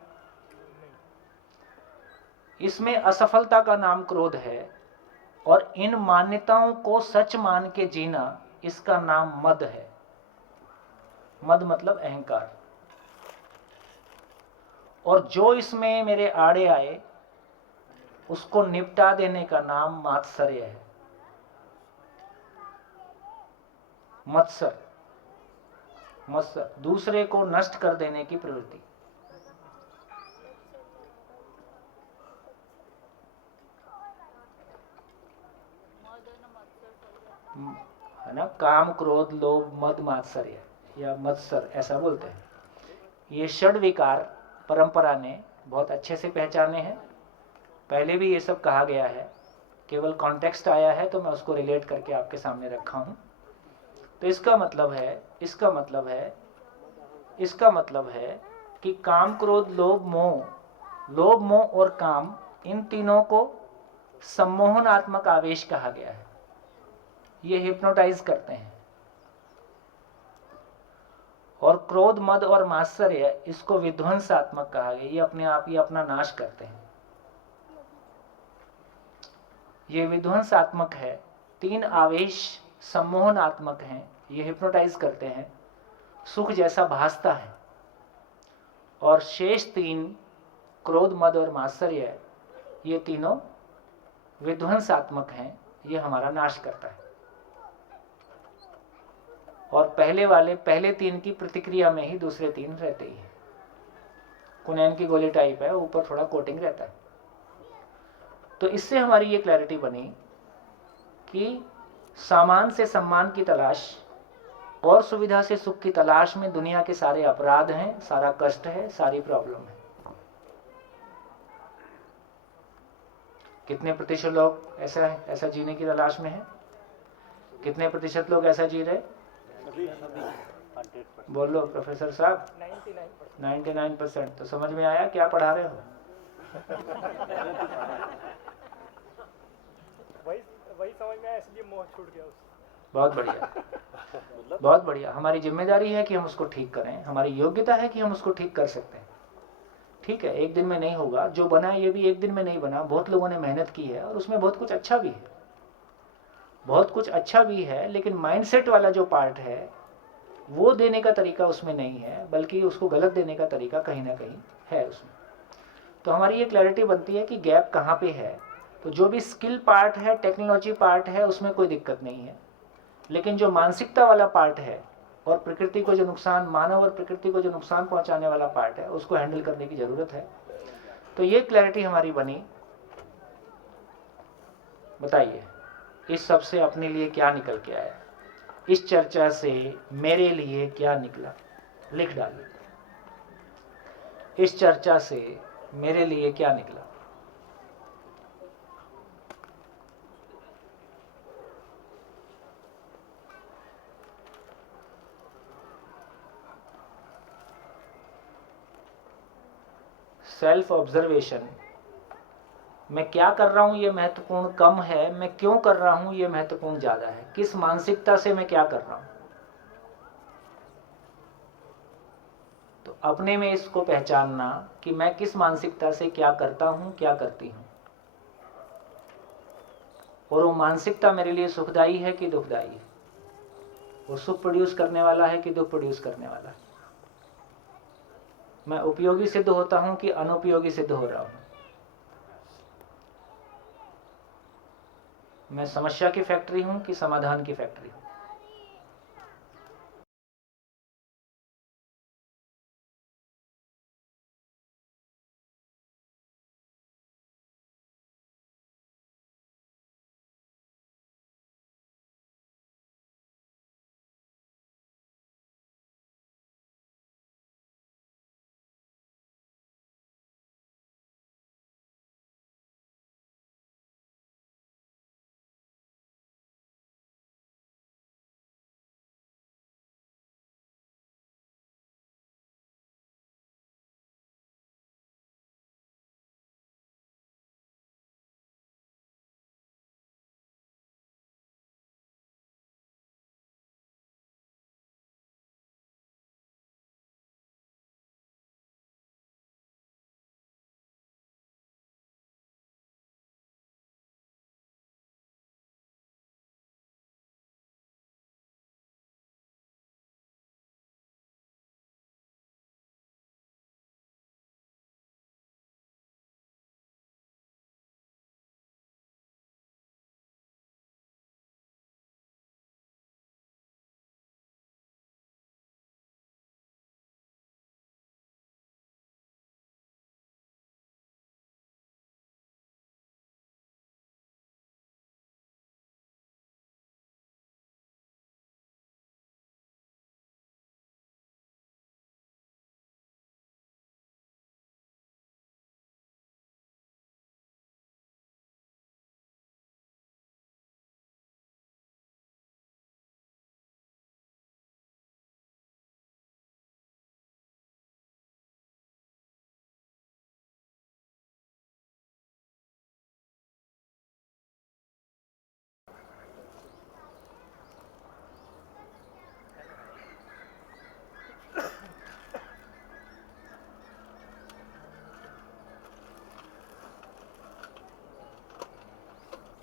इसमें असफलता का नाम क्रोध है। और इन मान्यताओं को सच मान के जीना, इसका नाम मद है। मद मतलब अहंकार। और जो इसमें मेरे आड़े आए, उसको निपटा देने का नाम मात्सर्य है। मत्सर, मत्सर, दूसरे को नष्ट कर देने की प्रवृत्ति। है ना? काम क्रोध लोभ मद मात्सर्य या मत्सर ऐसा बोलते हैं। ये षड विकार परंपरा ने बहुत अच्छे से पहचाने हैं। पहले भी ये सब कहा गया है, केवल कॉन्टेक्स्ट आया है तो मैं उसको रिलेट करके आपके सामने रखा हूं। तो इसका मतलब है कि काम क्रोध लोभ मोह और काम, इन तीनों को सम्मोहनात्मक आवेश कहा गया है। ये हिप्नोटाइज करते हैं। और क्रोध, मद और मात्सर्य, इसको विध्वंसात्मक कहा गया। ये अपने आप ही अपना नाश करते हैं। ये विध्वंसात्मक है। 3 आवेश सम्मोहनात्मक हैं, ये हिप्नोटाइज करते हैं, सुख जैसा भासता है। और शेष 3 क्रोध, मद और मात्सर्य, ये तीनों विध्वंसात्मक हैं, ये हमारा नाश करता है। और पहले 3 की प्रतिक्रिया में ही दूसरे 3 रहते ही हैं। कुनैन की गोली टाइप है, ऊपर थोड़ा कोटिंग रहता है। तो इससे हमारी ये क्लैरिटी बनी कि सामान से सम्मान की तलाश और सुविधा से सुख की तलाश में दुनिया के सारे अपराध हैं, सारा कष्ट है, सारी प्रॉब्लम है। कितने प्रतिशत लोग ऐसा जीने की तलाश में हैं? कितने प्रतिशत लोग ऐसा जी रहे? बोलो प्रोफेसर साहब। 99%। तो समझ में आया क्या पढ़ा रहे हो? वही समझ में आया, इसलिए मोह छूट गया उससे। बहुत बढ़िया, बहुत बढ़िया। हमारी जिम्मेदारी है कि हम उसको ठीक करें, हमारी योग्यता है कि हम उसको ठीक कर सकते हैं। ठीक है, एक दिन में नहीं होगा। जो बना ये भी एक दिन में नहीं बना, बहुत लोगों ने मेहनत की है और उसमें बहुत कुछ अच्छा भी है, बहुत कुछ अच्छा भी है। लेकिन माइंडसेट वाला जो पार्ट है वो देने का तरीका उसमें नहीं है, बल्कि उसको गलत देने का तरीका कहीं ना कहीं है उसमें। तो हमारी ये क्लैरिटी बनती है कि गैप कहाँ पे है। तो जो भी स्किल पार्ट है, टेक्नोलॉजी पार्ट है, उसमें कोई दिक्कत नहीं है। लेकिन जो मानसिकता वाला पार्ट है और प्रकृति को जो नुकसान, मानव और प्रकृति को जो नुकसान पहुंचाने वाला पार्ट है, उसको हैंडल करने की जरूरत है। तो ये क्लैरिटी हमारी बनी। बताइए इस सब से अपने लिए क्या निकल के आया? इस चर्चा से मेरे लिए क्या निकला? लिख डालिए, इस चर्चा से मेरे लिए क्या निकला? Self observation. मैं क्या कर रहा हूं ये महत्वपूर्ण कम है, मैं क्यों कर रहा हूं ये महत्वपूर्ण ज्यादा है। किस मानसिकता से मैं क्या कर रहा हूं, तो अपने में इसको पहचानना कि मैं किस मानसिकता से क्या करता हूं, क्या करती हूं, और वो मानसिकता मेरे लिए सुखदायी है कि दुखदायी है, वो सुख प्रोड्यूस करने वाला है कि दुख प्रोड्यूस करने वाला है। मैं उपयोगी सिद्ध होता हूं कि अनुपयोगी सिद्ध हो रहा हूं। मैं समस्या की फैक्ट्री हूं कि समाधान की फैक्ट्री हूं।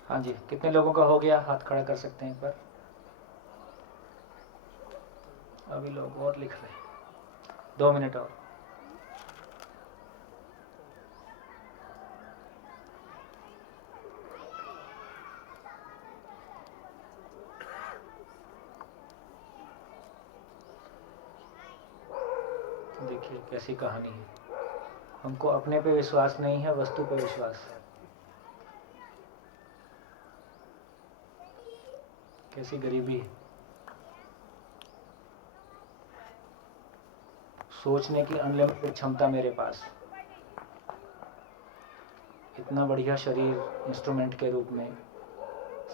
हाँ जी, कितने लोगों का हो गया? हाथ खड़ा कर सकते हैं एक बार। अभी लोग और लिख रहे हैं, 2 मिनट और। देखिए कैसी कहानी है। हमको अपने पे विश्वास नहीं है, वस्तु पे विश्वास है। कैसी गरीबी है। सोचने की अनलिमिटेड क्षमता मेरे पास, इतना बढ़िया शरीर इंस्ट्रूमेंट के रूप में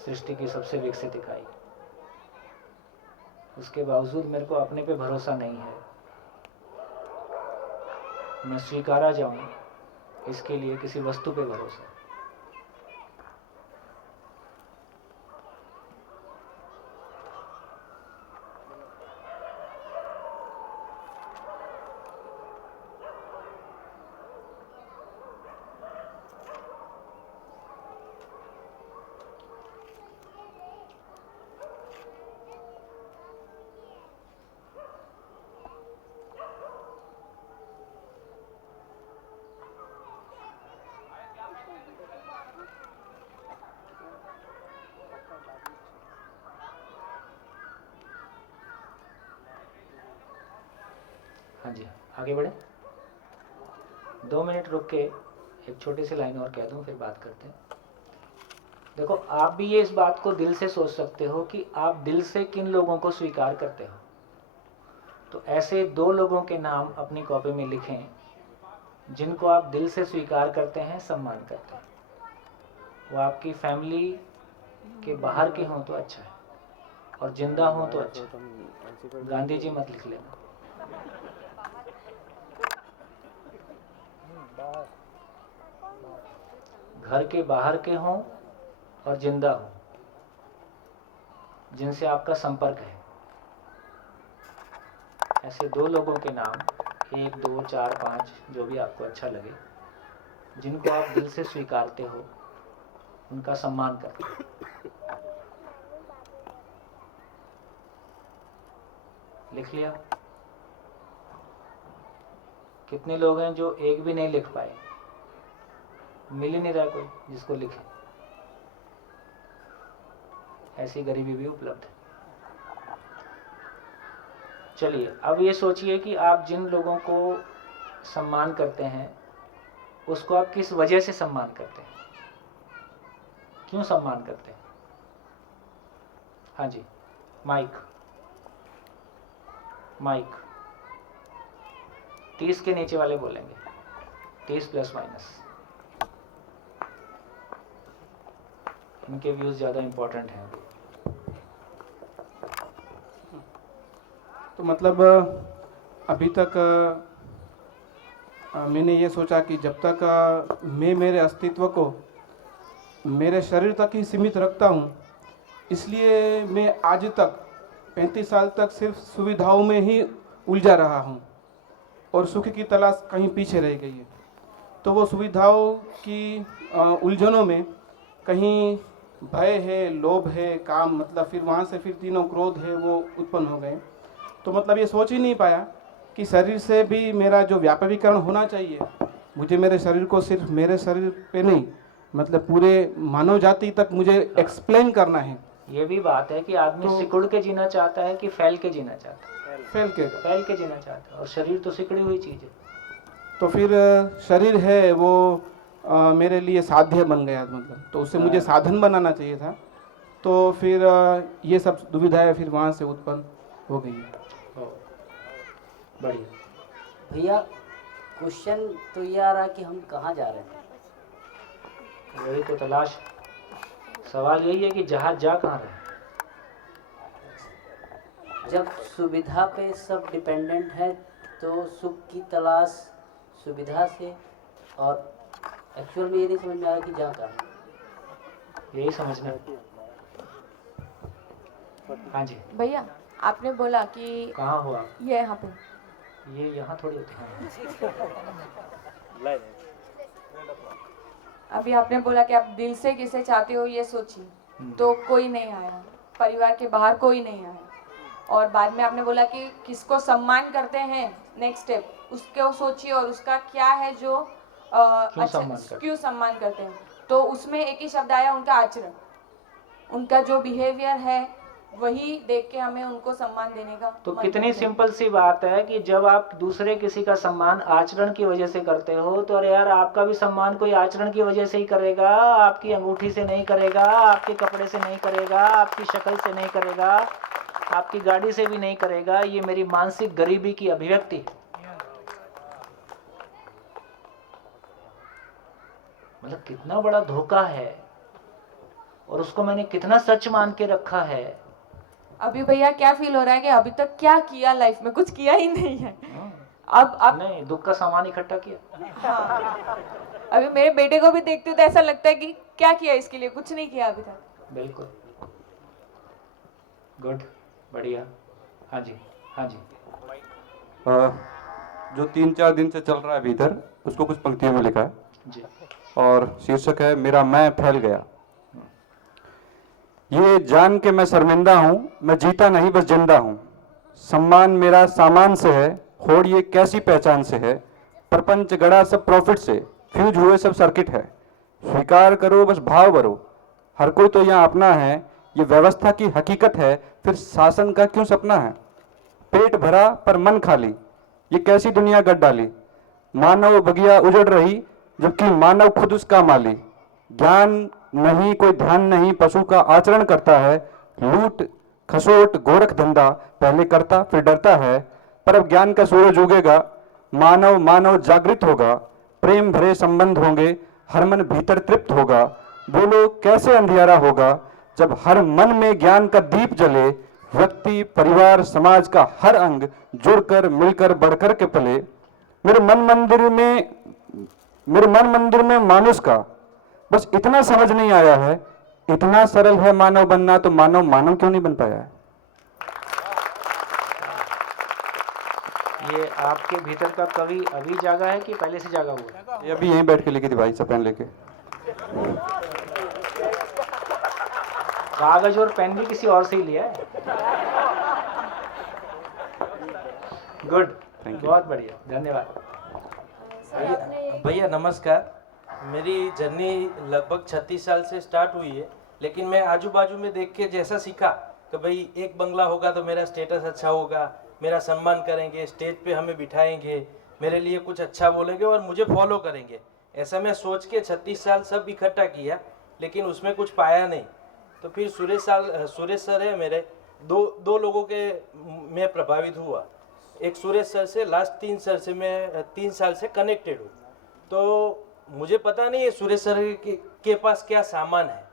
सृष्टि की सबसे विकसित इकाई, उसके बावजूद मेरे को अपने पे भरोसा नहीं है। मैं स्वीकारा जाऊं इसके लिए किसी वस्तु पे भरोसा। हाँ जी, आगे बढ़े। 2 मिनट रुक के एक छोटी सी लाइन और कह दूं, फिर बात करते हैं। देखो, आप भी ये इस बात को दिल से सोच सकते हो कि आप दिल से किन लोगों को स्वीकार करते हो। तो ऐसे 2 लोगों के नाम अपनी कॉपी में लिखें जिनको आप दिल से स्वीकार करते हैं, सम्मान करते हैं। वो आपकी फैमिली के बाहर के हों तो अच्छा है, और जिंदा हों तो अच्छा है। गांधी जी मत लिख लेना। घर के बाहर के हों और जिंदा हों, जिनसे आपका संपर्क है। ऐसे 2 लोगों के नाम, 1, 2, 4, 5, जो भी आपको अच्छा लगे, जिनको आप दिल से स्वीकारते हो, उनका सम्मान करते हो। लिख लिया? कितने लोग हैं जो एक भी नहीं लिख पाए? मिल ही नहीं रहा कोई जिसको लिखे। ऐसी गरीबी भी उपलब्ध है। चलिए, अब ये सोचिए कि आप जिन लोगों को सम्मान करते हैं, उसको आप किस वजह से सम्मान करते हैं, क्यों सम्मान करते हैं? हाँ जी, माइक 30 के नीचे वाले बोलेंगे, 30 प्लस माइनस। इनके व्यूज ज़्यादा इम्पोर्टेंट हैं। तो मतलब अभी तक मैंने ये सोचा कि जब तक मैं मेरे अस्तित्व को मेरे शरीर तक ही सीमित रखता हूँ, इसलिए मैं आज तक 35 साल तक सिर्फ सुविधाओं में ही उलझा रहा हूँ और सुख की तलाश कहीं पीछे रह गई है। तो वो सुविधाओं की उलझनों में कहीं भय है, लोभ है, काम, मतलब फिर वहाँ से फिर तीनों क्रोध है वो उत्पन्न हो गए। तो मतलब ये सोच ही नहीं पाया कि शरीर से भी मेरा जो व्यापकीकरण होना चाहिए, मुझे मेरे शरीर को सिर्फ मेरे शरीर पे नहीं, मतलब पूरे मानव जाति तक मुझे एक्सप्लेन करना है। ये भी बात है कि आदमी सिकुड़ के जीना चाहता है कि फैल के जीना चाहता है? फैल के जीना चाहता है, और शरीर तो सिकड़ी हुई चीज़ है। तो फिर शरीर है वो मेरे लिए साध्य बन गया, मतलब तो उससे मुझे साधन बनाना चाहिए था। तो फिर ये सब दुविधाएं फिर वहाँ से उत्पन्न हो गई। बढ़िया भैया, क्वेश्चन तो ये आ रहा कि हम कहाँ जा रहे हैं? वही तो तलाश। सवाल यही है कि जहाज जा कहाँ रहे हैं? जब सुविधा पे सब डिपेंडेंट है तो सुख की तलाश सुविधा से, और एक्चुअल में ये नहीं समझ में आ रहा कि जा कहाँ है। यही समझना। हाँ जी भैया, आपने बोला कि कहाँ हो आप? ये यहाँ पे, ये यहाँ थोड़ी होती है। अभी आपने बोला कि आप दिल से किसे चाहते हो ये सोचिए, तो कोई नहीं आया, परिवार के बाहर कोई नहीं आया। और बाद में आपने बोला कि किसको सम्मान करते हैं, नेक्स्ट स्टेप उसको सोचिए और उसका क्या है जो क्यों सम्मान करते हैं। तो उसमें एक ही शब्द आया, उनका आचरण, उनका जो बिहेवियर है वही देख के हमें उनको सम्मान देने का। तो कितनी सिंपल सी बात है कि जब आप दूसरे किसी का सम्मान आचरण की वजह से करते हो, तो अरे यार आपका भी सम्मान कोई आचरण की वजह से ही करेगा, आपकी अंगूठी से नहीं करेगा, आपके कपड़े से नहीं करेगा, आपकी शक्ल से नहीं करेगा, आपकी गाड़ी से भी नहीं करेगा। ये मेरी मानसिक गरीबी की अभिव्यक्ति। मतलब कितना बड़ा धोखा है, और उसको मैंने कितना सच मान के रखा है। अभी भैया क्या फील हो रहा है कि अभी तक क्या किया लाइफ में, कुछ किया ही नहीं है। अब नहीं, दुख का सामान इकट्ठा किया। हाँ, अभी मेरे बेटे को भी देखते हो तो ऐसा लगता है कि क्या किया इसके लिए, कुछ नहीं किया अभी तक। बिल्कुल, गुड, बढ़िया। हाँ जी, हाँ जी। जो 3-4 दिन से चल रहा है अभी इधर, उसको कुछ पंक्तियों में लिखा है जी, और शीर्षक है मेरा मैं फैल गया। ये जान के मैं शर्मिंदा हूँ, मैं जीता नहीं बस जिंदा हूँ। सम्मान मेरा सामान से है, होड़ ये कैसी पहचान से है। प्रपंच गड़ा सब प्रॉफिट से, फ्यूज हुए सब सर्किट है। स्वीकार करो बस भाव भरो, हर कोई तो यहाँ अपना है। ये व्यवस्था की हकीकत है, फिर शासन का क्यों सपना है। पेट भरा पर मन खाली, ये कैसी दुनिया गढ़ डाली। मानव बगिया उजड़ रही, जबकि मानव खुद उसका माली। ज्ञान नहीं कोई ध्यान नहीं, पशु का आचरण करता है। लूट खसोट गोरख धंधा, पहले करता फिर डरता है। पर अब ज्ञान का सूरज उगेगा, मानव मानव जागृत होगा। प्रेम भरे संबंध होंगे, हर मन भीतर तृप्त होगा। बोलो कैसे अंधियारा होगा, जब हर मन में ज्ञान का दीप जले। व्यक्ति परिवार समाज का हर अंग जुड़कर मिलकर बढ़कर के पले। मेरे मन मंदिर में मानुष का बस इतना समझ नहीं आया है। इतना सरल है मानव बनना, तो मानव मानव क्यों नहीं बन पाया है। ये आपके भीतर का कवि अभी जागा है कि पहले से जागा हुआ है? ये अभी यहीं बैठ के लिखी थी भाई, सब पेन लेके। कागज और पेन भी किसी और से ही लिया है। गुड, बहुत बढ़िया, धन्यवाद। भैया नमस्कार। मेरी जर्नी लगभग 36 साल से स्टार्ट हुई है, लेकिन मैं आजू बाजू में देख के जैसा सीखा कि भाई एक बंगला होगा तो मेरा स्टेटस अच्छा होगा, मेरा सम्मान करेंगे, स्टेज पे हमें बिठाएंगे, मेरे लिए कुछ अच्छा बोलेंगे और मुझे फॉलो करेंगे, ऐसा मैं सोच के 36 साल सब इकट्ठा किया, लेकिन उसमें कुछ पाया नहीं। तो फिर सुरेश सर है मेरे, दो लोगों के मैं प्रभावित हुआ। एक सुरेश सर से, लास्ट 3 साल से कनेक्टेड हूँ। तो मुझे पता नहीं है सुरेश सर के पास क्या सामान है,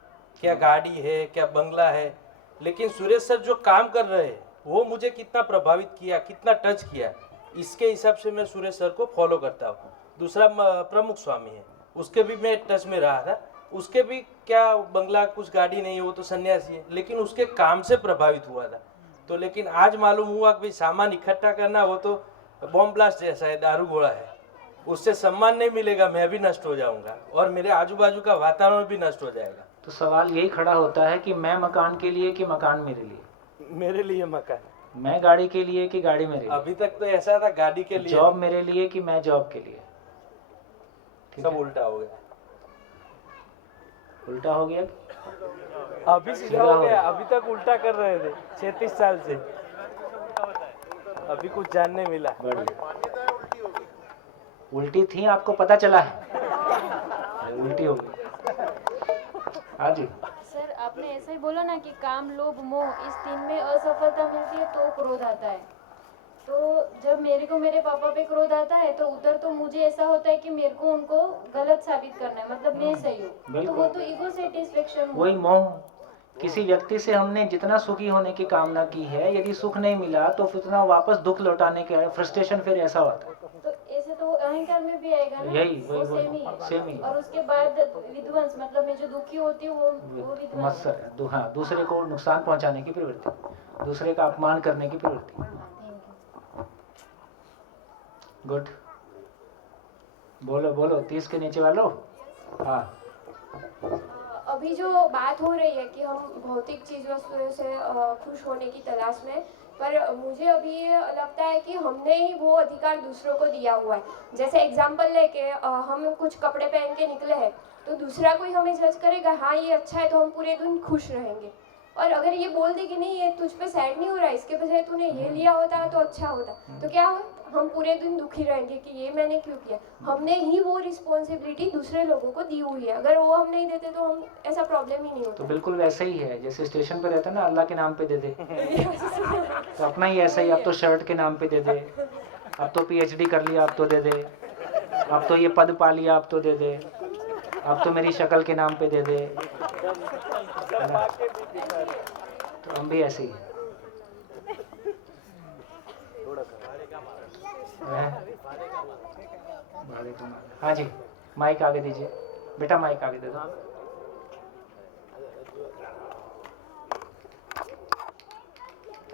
क्या गाड़ी है, क्या बंगला है, लेकिन सुरेश सर जो काम कर रहे हैं वो मुझे कितना प्रभावित किया, कितना टच किया, इसके हिसाब से मैं सुरेश सर को फॉलो करता हूँ। दूसरा प्रमुख स्वामी है, उसके भी मैं टच में रहा था। उसके भी क्या बंगला कुछ गाड़ी नहीं है, वो तो सन्यासी है, लेकिन उसके काम से प्रभावित हुआ था। तो लेकिन आज मालूम हुआ कि भाई सामान इकट्ठा करना वो तो बॉम्ब ब्लास्ट जैसा है, दारू गोला है, उससे सम्मान नहीं मिलेगा, मैं भी नष्ट हो जाऊंगा और मेरे आजू बाजू का वातावरण भी नष्ट हो जाएगा। तो सवाल यही खड़ा होता है कि मैं मकान के लिए कि मकान मेरे लिए? मेरे लिए मकान। मैं गाड़ी के लिए कि गाड़ी मेरे लिए? अभी तक तो ऐसा था गाड़ी के लिए। जॉब मेरे लिए कि मैं जॉब के लिए? सब उल्टा हो गया। उल्टा हो गया? अभी सीधा हो गया। अभी तक उल्टा कर रहे थे 36 साल से, अभी कुछ जानने मिला। उल्टी थी, आपको पता चला है? उल्टी हो गई। हाँ जी सर, आपने ऐसा ही बोला ना कि काम लोभ मोह इस तीन में असफलता मिलती है तो क्रोध आता है। तो जब मेरे को मेरे पापा पे क्रोध आता है तो उधर तो मुझे ऐसा होता है कि मेरे को उनको गलत साबित करना है, मतलब मैं सही हूँ, तो वो तो ईगो सेटिस्फेक्शन। वही मोह। किसी व्यक्ति से हमने जितना सुखी होने की कामना की है, यदि सुख नहीं मिला तो फिर वापस दुख लौटाने का फ्रस्ट्रेशन फिर ऐसा होता है। तो ऐसे तो अहंकार में भी आएगा ना, यही वो सेम ही। और उसके बाद विध्वंस, मतलब मैं जो दुखी होती हूँ वो विध्वंस। हाँ, दूसरे को नुकसान पहुंचाने की प्रवृत्ति, दूसरे का अपमान करने की प्रवृत्ति। गुड, बोलो बोलो 30 के नीचे वालों। हाँ अभी जो बात हो रही है कि हम भौतिक चीज़ वस्तुओं से खुश होने की तलाश में, पर मुझे अभी लगता है कि हमने ही वो अधिकार दूसरों को दिया हुआ है। जैसे एग्जांपल लेके हम कुछ कपड़े पहन के निकले हैं तो दूसरा कोई हमें जज करेगा, हाँ ये अच्छा है, तो हम पूरे दिन खुश रहेंगे। और अगर ये बोल दे कि नहीं ये तुझ पे सैड नहीं हो रहा है, इसके बजाय तूने ये लिया होता तो अच्छा होता, तो क्या हो, हम पूरे दिन दुखी रहेंगे कि ये मैंने क्यों किया। हमने ही वो रिस्पॉन्सिबिलिटी दूसरे लोगों को दी हुई है, अगर वो हम नहीं देते तो हम ऐसा प्रॉब्लम ही नहीं होता। तो बिल्कुल वैसे ही है जैसे स्टेशन पे रहता है ना, अल्लाह के नाम पे दे दे तो अपना ही ऐसा ही, अब तो शर्ट के नाम पे दे दे, अब तो PhD कर लिया अब तो दे दे, अब तो ये पद पा लिया अब तो दे दे, अब तो मेरी शक्ल के नाम पे दे दे। तो हम भी ऐसे ही हाँ जी, माइक आगे दीजिए बेटा, माइक आगे दे दो।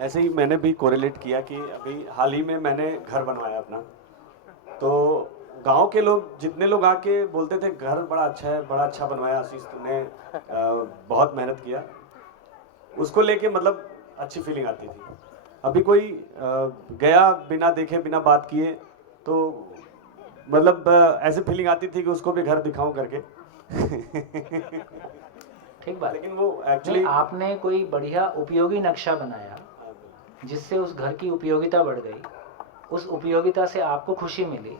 ऐसे ही मैंने भी कोरिलेट किया कि अभी हाल ही में मैंने घर बनवाया अपना, तो गांव के लोग जितने लोग आके बोलते थे घर बड़ा अच्छा है, बड़ा अच्छा बनवाया आशीष तुमने, बहुत मेहनत किया, उसको लेके मतलब अच्छी फीलिंग आती थी। अभी कोई गया बिना देखे बिना बात किए तो मतलब ऐसे फीलिंग आती थी कि उसको भी घर दिखाऊं करके ठीक बात। लेकिन वो एक्चुअली आपने कोई बढ़िया उपयोगी नक्शा बनाया जिससे उस घर की उपयोगिता बढ़ गई, उस उपयोगिता से आपको खुशी मिली,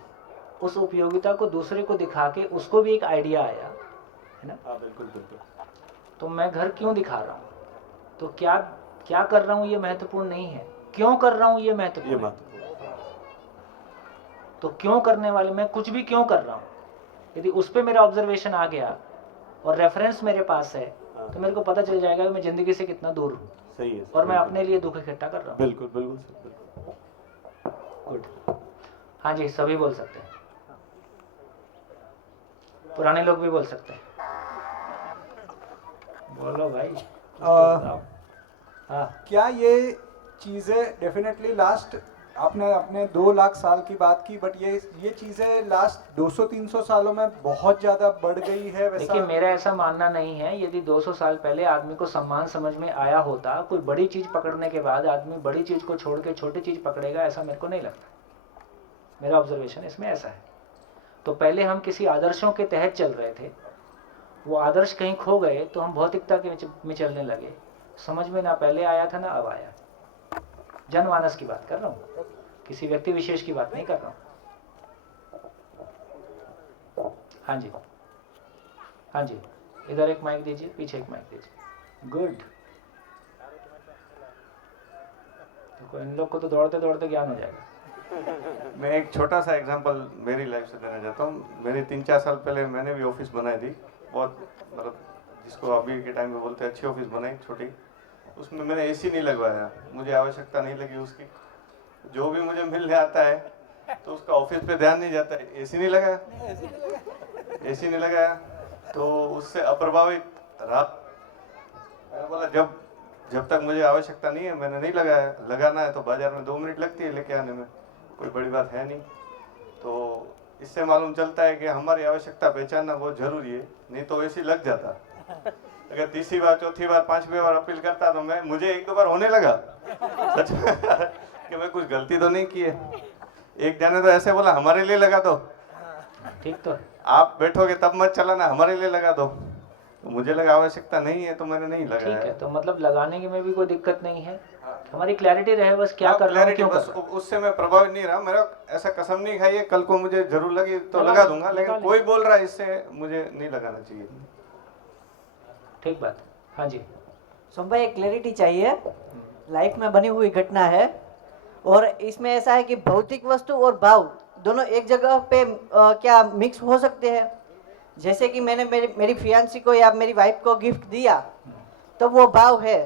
उस उपयोगिता को दूसरे को दिखा के उसको भी एक आइडिया आया, है ना? हाँ बिल्कुल बिल्कुल। तो मैं घर क्यों दिखा रहा हूँ, तो क्या क्या कर रहा हूँ ये महत्वपूर्ण नहीं है, क्यों कर रहा हूँ ये महत्वपूर्ण है। तो क्यों करने वाले, मैं कुछ भी क्यों कर रहा हूँ, यदि उस पर मेरा ऑब्जर्वेशन आ गया और रेफरेंस मेरे पास है तो मेरे को पता चल जाएगा कि मैं जिंदगी से कितना दूर हूँ। सही है। और मैं अपने लिए दुख इकट्ठा कर रहा हूँ। बिल्कुल बिल्कुल गुड। हाँ जी, सभी बोल सकते हैं, पुराने लोग भी बोल सकते हैं, बोलो भाई। हाँ, क्या ये चीज़ें डेफिनेटली लास्ट, आपने अपने 2 लाख साल की बात की, बट ये चीज़ें लास्ट 200-300 सालों में बहुत ज़्यादा बढ़ गई है वैसा? देखिए मेरा ऐसा मानना नहीं है, यदि 200 साल पहले आदमी को सम्मान समझ में आया होता, कोई बड़ी चीज़ पकड़ने के बाद आदमी बड़ी चीज़ को छोड़ के छोटी चीज़ पकड़ेगा, ऐसा मेरे को नहीं लगता। मेरा ऑब्जर्वेशन इसमें ऐसा है। तो पहले हम किसी आदर्शों के तहत चल रहे थे, वो आदर्श कहीं खो गए तो हम भौतिकता के में चलने लगे, समझ में ना पहले आया था ना अब आया। जनमानस की बात कर रहा हूँ, किसी व्यक्ति विशेष की बात नहीं कर रहा हूँ। हाँ जी, हाँ जी, इधर एक माइक दीजिए, पीछे एक माइक दीजिए। गुड। तो इन लोग को तो दौड़ते दौड़ते ज्ञान हो जाएगा। मैं एक छोटा सा एग्जांपल मेरी लाइफ से देना चाहता हूँ। मेरे 3-4 साल पहले मैंने भी ऑफिस बनाई थी, बहुत मतलब जिसको अभी के टाइम में बोलते हैं अच्छी ऑफिस बनाई, छोटी। उसमें मैंने एसी नहीं लगवाया, मुझे आवश्यकता नहीं लगी उसकी। जो भी मुझे मिलने आता है तो उसका ऑफिस पे ध्यान नहीं जाता है, एसी नहीं लगाया, एसी नहीं लगाया तो उससे अप्रभावित रहा। मैंने बोला जब तक मुझे आवश्यकता नहीं है मैंने नहीं लगाया, लगाना है तो बाजार में 2 मिनट लगती है लेके आने में, कोई बड़ी बात है नहीं। तो इससे मालूम चलता है कि हमारी आवश्यकता पहचानना बहुत जरूरी है, नहीं तो एसी लग जाता। अगर 3री बार 4थी बार 5वीं बार अपील करता तो मुझे 1-2 बार होने लगा सच कि मैं कुछ गलती तो नहीं की है। एक जाने तो ऐसे बोला हमारे लिए लगा दो, ठीक तो आप बैठोगे तब मत चलाना, हमारे लिए लगा दो। तो मुझे लगा आवश्यकता नहीं है तो मैंने नहीं लगाया। ठीक है, तो मतलब लगाने की में भी कोई दिक्कत नहीं है, हमारी क्लैरिटी रहे बस क्या कर रहा हूं, क्यों बस उससे मैं प्रभावित नहीं रहा। मेरा ऐसा कसम नहीं खाई है, कल को मुझे जरूर लगी तो लगा दूंगा, लेकिन कोई बोल रहा है इससे मुझे नहीं लगाना चाहिए। ठीक बात। हाँ जी सोम भाई, एक क्लैरिटी चाहिए, लाइफ में बनी हुई घटना है और इसमें ऐसा है कि भौतिक वस्तु और भाव दोनों एक जगह पे क्या मिक्स हो सकते हैं? जैसे कि मैंने मेरी फियांसी को या मेरी वाइफ को गिफ्ट दिया तो वो भाव है,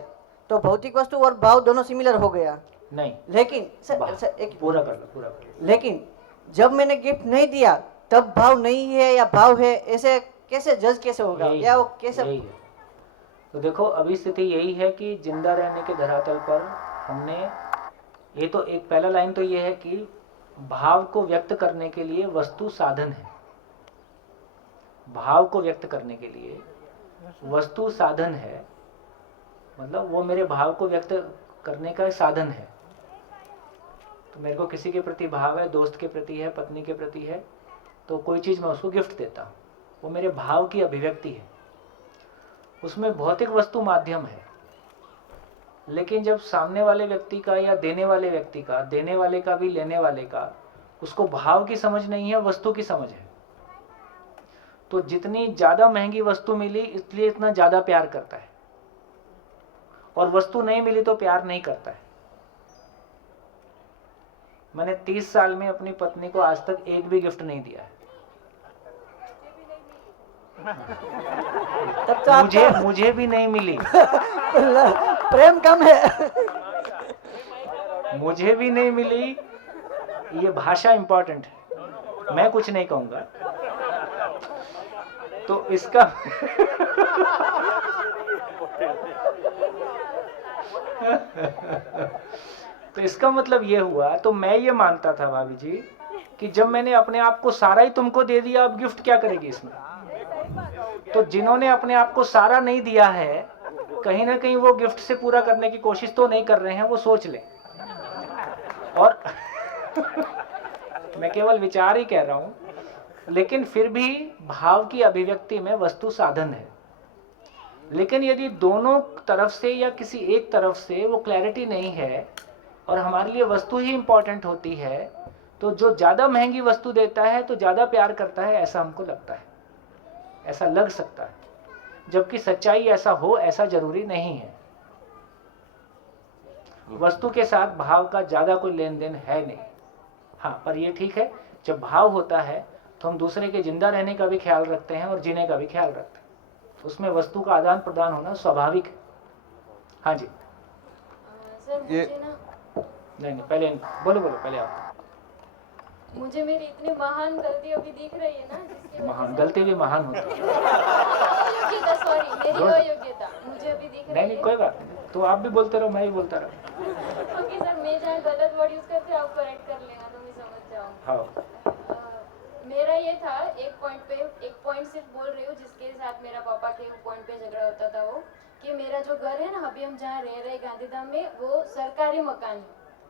तो भौतिक वस्तु और भाव दोनों सिमिलर हो गया। नहीं, लेकिन एक पूरा कर लो। लेकिन जब मैंने गिफ्ट नहीं दिया तब भाव नहीं है या भाव है, ऐसे कैसे जज कैसे होगा या वो कैसे? तो देखो अभी स्थिति यही है कि जिंदा रहने के धरातल पर हमने ये तो एक पहला लाइन तो ये है कि भाव को व्यक्त करने के लिए वस्तु साधन है, भाव को व्यक्त करने के लिए वस्तु साधन है, मतलब वो मेरे भाव को व्यक्त करने का साधन है। तो मेरे को किसी के प्रति भाव है, दोस्त के प्रति है, पत्नी के प्रति है, तो कोई चीज़ मैं उसको गिफ्ट देता हूँ, वो मेरे भाव की अभिव्यक्ति है। उसमें भौतिक वस्तु माध्यम है, लेकिन जब सामने वाले व्यक्ति का या देने वाले व्यक्ति का, देने वाले का भी लेने वाले का, उसको भाव की समझ नहीं है, वस्तु की समझ है, तो जितनी ज़्यादा महंगी वस्तु मिली इसलिए इतना ज़्यादा प्यार करता है, और वस्तु नहीं मिली तो प्यार नहीं करता है। मैंने 30 साल में अपनी पत्नी को आज तक एक भी गिफ्ट नहीं दिया है। तब तो मुझे भी नहीं मिली। प्रेम कम है। मुझे भी नहीं मिली। ये भाषा इंपॉर्टेंट है, मैं कुछ नहीं कहूंगा। तो इसका तो इसका मतलब ये हुआ, तो मैं ये मानता था भाभी जी कि जब मैंने अपने आप को सारा ही तुमको दे दिया, अब गिफ्ट क्या करेगी इसमें। तो जिन्होंने अपने आप को सारा नहीं दिया है, कहीं ना कहीं वो गिफ्ट से पूरा करने की कोशिश तो नहीं कर रहे हैं, वो सोच ले। और मैं केवल विचार ही कह रहा हूं, लेकिन फिर भी भाव की अभिव्यक्ति में वस्तु साधन है। लेकिन यदि दोनों तरफ से या किसी एक तरफ से वो क्लैरिटी नहीं है और हमारे लिए वस्तु ही इंपॉर्टेंट होती है, तो जो ज़्यादा महंगी वस्तु देता है तो ज़्यादा प्यार करता है, ऐसा हमको लगता है, ऐसा लग सकता है। जबकि सच्चाई ऐसा हो, ऐसा जरूरी नहीं है। वस्तु के साथ भाव का ज़्यादा कोई लेन देन है नहीं। हाँ, पर ये ठीक है, जब भाव होता है तो हम दूसरे के जिंदा रहने का भी ख्याल रखते हैं और जीने का भी ख्याल रखते हैं। उसमें वस्तु का आदान प्रदान होना स्वाभाविक है। हाँ जी। सर मुझे ना, नहीं पहले बोलो पहले आप। मुझे मेरी इतनी महान गलती अभी दिख रही है ना, जिसकी महान गलती भी महान होती है। अयोग्यता, सॉरी, मेरी अयोग्यता मुझे अभी दिख रही है। नहीं कोई बात नहीं, तो आप भी बोलते रहो, मैं भी बोलता रहा। ओके सर, मैं जहाँ गलत वर्ड यूज करती हूँ आप करेक्ट कर लेना तो मैं समझ जाऊँ। हाँ। मेरा ये था, एक पॉइंट सिर्फ बोल रही हूँ जिसके साथ मेरा पापा के पॉइंट पे झगड़ा होता था, वो कि मेरा जो घर है ना, अभी हम जहाँ रह रहे गांधीधाम में, वो सरकारी मकान है,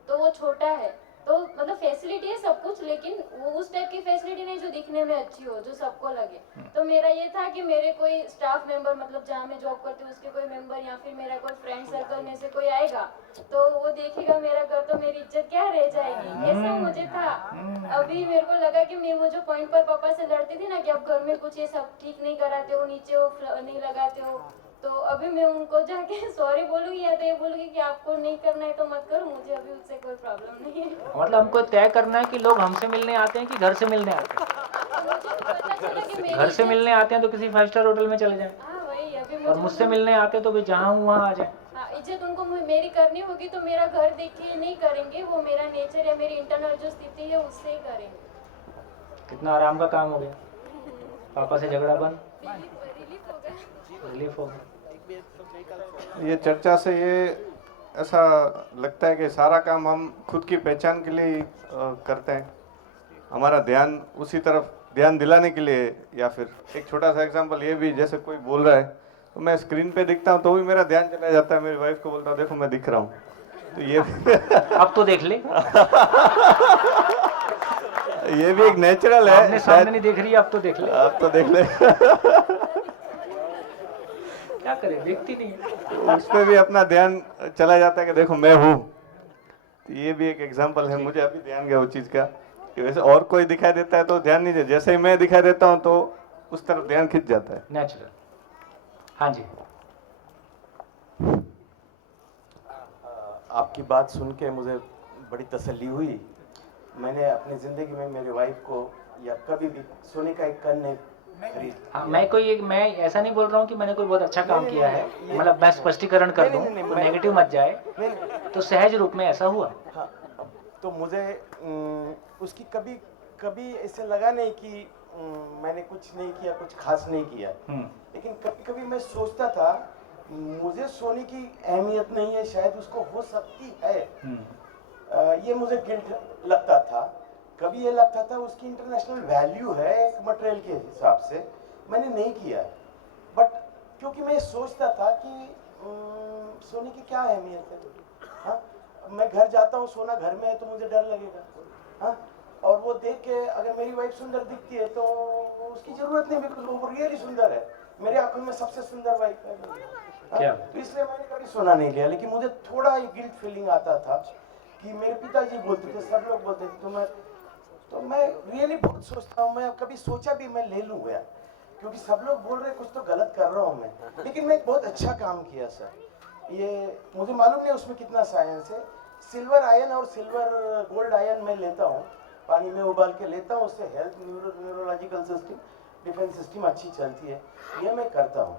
तो वो छोटा है, तो मतलब फैसिलिटी है सब कुछ, लेकिन वो उस टाइप की फैसिलिटी नहीं जो दिखने में अच्छी हो, जो सबको लगे। तो मेरा ये था कि मेरे कोई स्टाफ मेंबर, मतलब जहाँ मैं जॉब करती हूँ उसके कोई मेंबर या फिर मेरा कोई फ्रेंड सर्कल में से कोई आएगा तो वो देखेगा मेरा घर, तो मेरी इज्जत क्या रह जाएगी, ऐसा मुझे था। अभी मेरे को लगा कि मैं वो जो पॉइंट पर पापा से लड़ती थी ना कि आप घर में कुछ ये सब ठीक नहीं कराते हो, नीचे वो नहीं लगाते हो, तो अभी मैं उनको जाके सॉरी बोलूंगी या तो ये बोलूंगी कि आपको नहीं करना है तो मत करो, मुझे अभी उससे कोई प्रॉब्लम नहीं है। मतलब हमको तय करना है कि लोग हमसे मिलने आते हैं कि घर से मिलने आते हैं। घर से मिलने आते हैं तो किसी 5 स्टार होटल में चले जाएं। हाँ वही, अभी और मुझसे मिलने आते हैं तो भी जहाँ हूँ वहाँ आ जाए। हाँ, इज्जत उनको मेरी करनी होगी तो मेरा घर देख के नहीं करेंगे, वो मेरा नेचर या मेरी इंटरनल जो स्थिति है उससे ही करेंगे। कितना आराम का काम हो गया, पापा से झगड़ा बंद, रिलीफ हो गया। ये चर्चा से ये ऐसा लगता है कि सारा काम हम खुद की पहचान के लिए करते हैं, हमारा ध्यान उसी तरफ ध्यान दिलाने के लिए। या फिर एक छोटा सा एग्जांपल ये भी, जैसे कोई बोल रहा है तो मैं स्क्रीन पे दिखता हूँ तो भी मेरा ध्यान चला जाता है, मेरी वाइफ को बोलता हूँ देखो मैं दिख रहा हूँ, तो ये अब तो देख ले। ये भी एक नेचुरल है। सामने नहीं देख रही, अब तो देख ले। अब तो देख ले। क्या करे, देखती नहीं। उस पे भी अपना ध्यान चला जाता है कि देखो मैं हूँ। तो ये भी एक एग्जांपल है, मुझे अभी ध्यान गया उस चीज का कि वैसे और कोई दिखाई देता है तो ध्यान नहीं दे, जैसे ही मैं दिखाई देता हूँ तो उस तरफ ध्यान खिंच जाता है। नेचुरल। हाँ जी। आपकी बात सुन के मुझे बड़ी तसल्ली हुई। मैंने अपनी ज़िंदगी में मेरी वाइफ को या कभी भी सोने का एक कन नहीं खरीद। हाँ, मैं ऐसा नहीं बोल रहा हूँ कि मैंने कोई बहुत अच्छा काम किया है, मतलब मैं स्पष्टीकरण कर दूँ, नेगेटिव मत जाए, तो सहज रूप में ऐसा हुआ। हाँ, तो मुझे उसकी कभी ऐसे लगा नहीं कि मैंने कुछ नहीं किया, कुछ खास नहीं किया, लेकिन कभी कभी मैं सोचता था मुझे सोने की अहमियत नहीं है, शायद उसको हो सकती है। ये मुझे गिल्ट लगता था। कभी ये लगता था उसकी इंटरनेशनल वैल्यू है एक मटेरियल के हिसाब से, मैंने नहीं किया, बट क्योंकि मैं सोचता था कि सोने की क्या अहमियत है, हाँ, मैं घर जाता हूँ, सोना घर में है तो मुझे डर लगेगा, हाँ, और वो देख के अगर मेरी वाइफ सुंदर दिखती है तो उसकी जरूरत नहीं, बिल्कुल वो रियली सुंदर है, मेरे आंखों में सबसे सुंदर वाइफ है, क्या? तो इसलिए मैंने कभी सोना नहीं लिया। लेकिन मुझे थोड़ा ही गिल्ट फीलिंग आता था कि मेरे पिताजी बोलते थे, सब लोग बोलते थे, तो मैं रियली बहुत सोचता हूँ, मैं कभी सोचा भी मैं ले लूँ गया, क्योंकि सब लोग बोल रहे कुछ तो गलत कर रहा हूँ मैं, लेकिन मैं एक बहुत अच्छा काम किया सर। ये मुझे मालूम नहीं उसमें कितना साइंस है। सिल्वर आयन और सिल्वर गोल्ड आयन मैं लेता हूँ, पानी में उबाल के लेता हूँ, उससे health, neurological system, defence system अच्छी चलती है, ये मैं करता हूँ।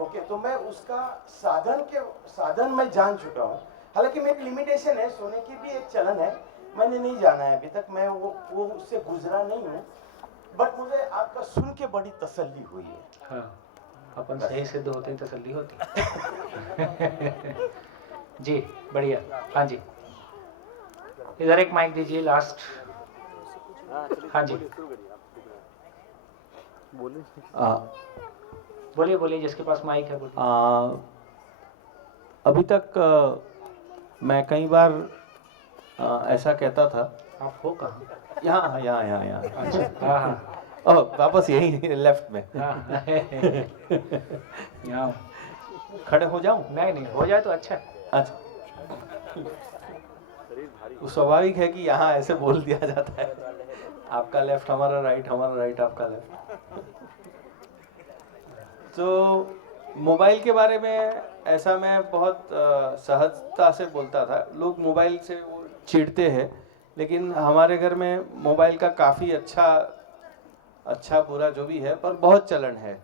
ओके, तो मैं उसका साधन मैं जान चुका हूँ। हालांकि मेरी लिमिटेशन है, सोने की भी एक चलन है, मैंने नहीं जाना है अभी तक, मैं वो उससे गुजरा नहीं हूँ, बट मुझे आपका सुन के बड़ी तसल्ली हुई है। हाँ, अपन सही सिद्ध होते ही तसल्ली होती जी, बढ़िया। हाँ जी, इधर एक माइक दीजिए लास्ट। हाँ जी, बोलिए बोलिए, जिसके पास माइक है बोलिए। अभी तक मैं कई बार ऐसा कहता था। आप हो कहाँ? यहाँ। अच्छा, हाँ हाँ। ओह, वापस यही लेफ्ट में। हाँ यहाँ खड़े हो जाऊं? नहीं, हो जाए तो अच्छा है। अच्छा, वो स्वाभाविक है कि यहाँ ऐसे बोल दिया जाता है, आपका लेफ्ट हमारा राइट, हमारा राइट आपका लेफ्ट। तो मोबाइल के बारे में ऐसा मैं बहुत सहजता से बोलता था। लोग मोबाइल से वो चिढ़ते हैं, लेकिन हमारे घर में मोबाइल का काफ़ी अच्छा बुरा जो भी है, पर बहुत चलन है।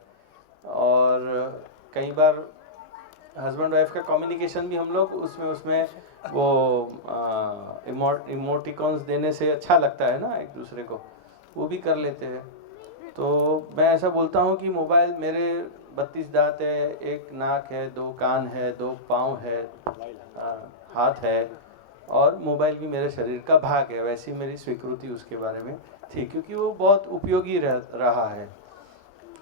और कई बार हस्बैंड वाइफ का कम्युनिकेशन भी हम लोग उसमें वो इमोटिकॉन्स देने से अच्छा लगता है ना एक दूसरे को, वो भी कर लेते हैं। तो मैं ऐसा बोलता हूँ कि मोबाइल, मेरे 32 दांत है, एक नाक है, 2 कान है, 2 पाँव है, हाथ है, और मोबाइल भी मेरे शरीर का भाग है। वैसी मेरी स्वीकृति उसके बारे में थी, क्योंकि वो बहुत उपयोगी रहा है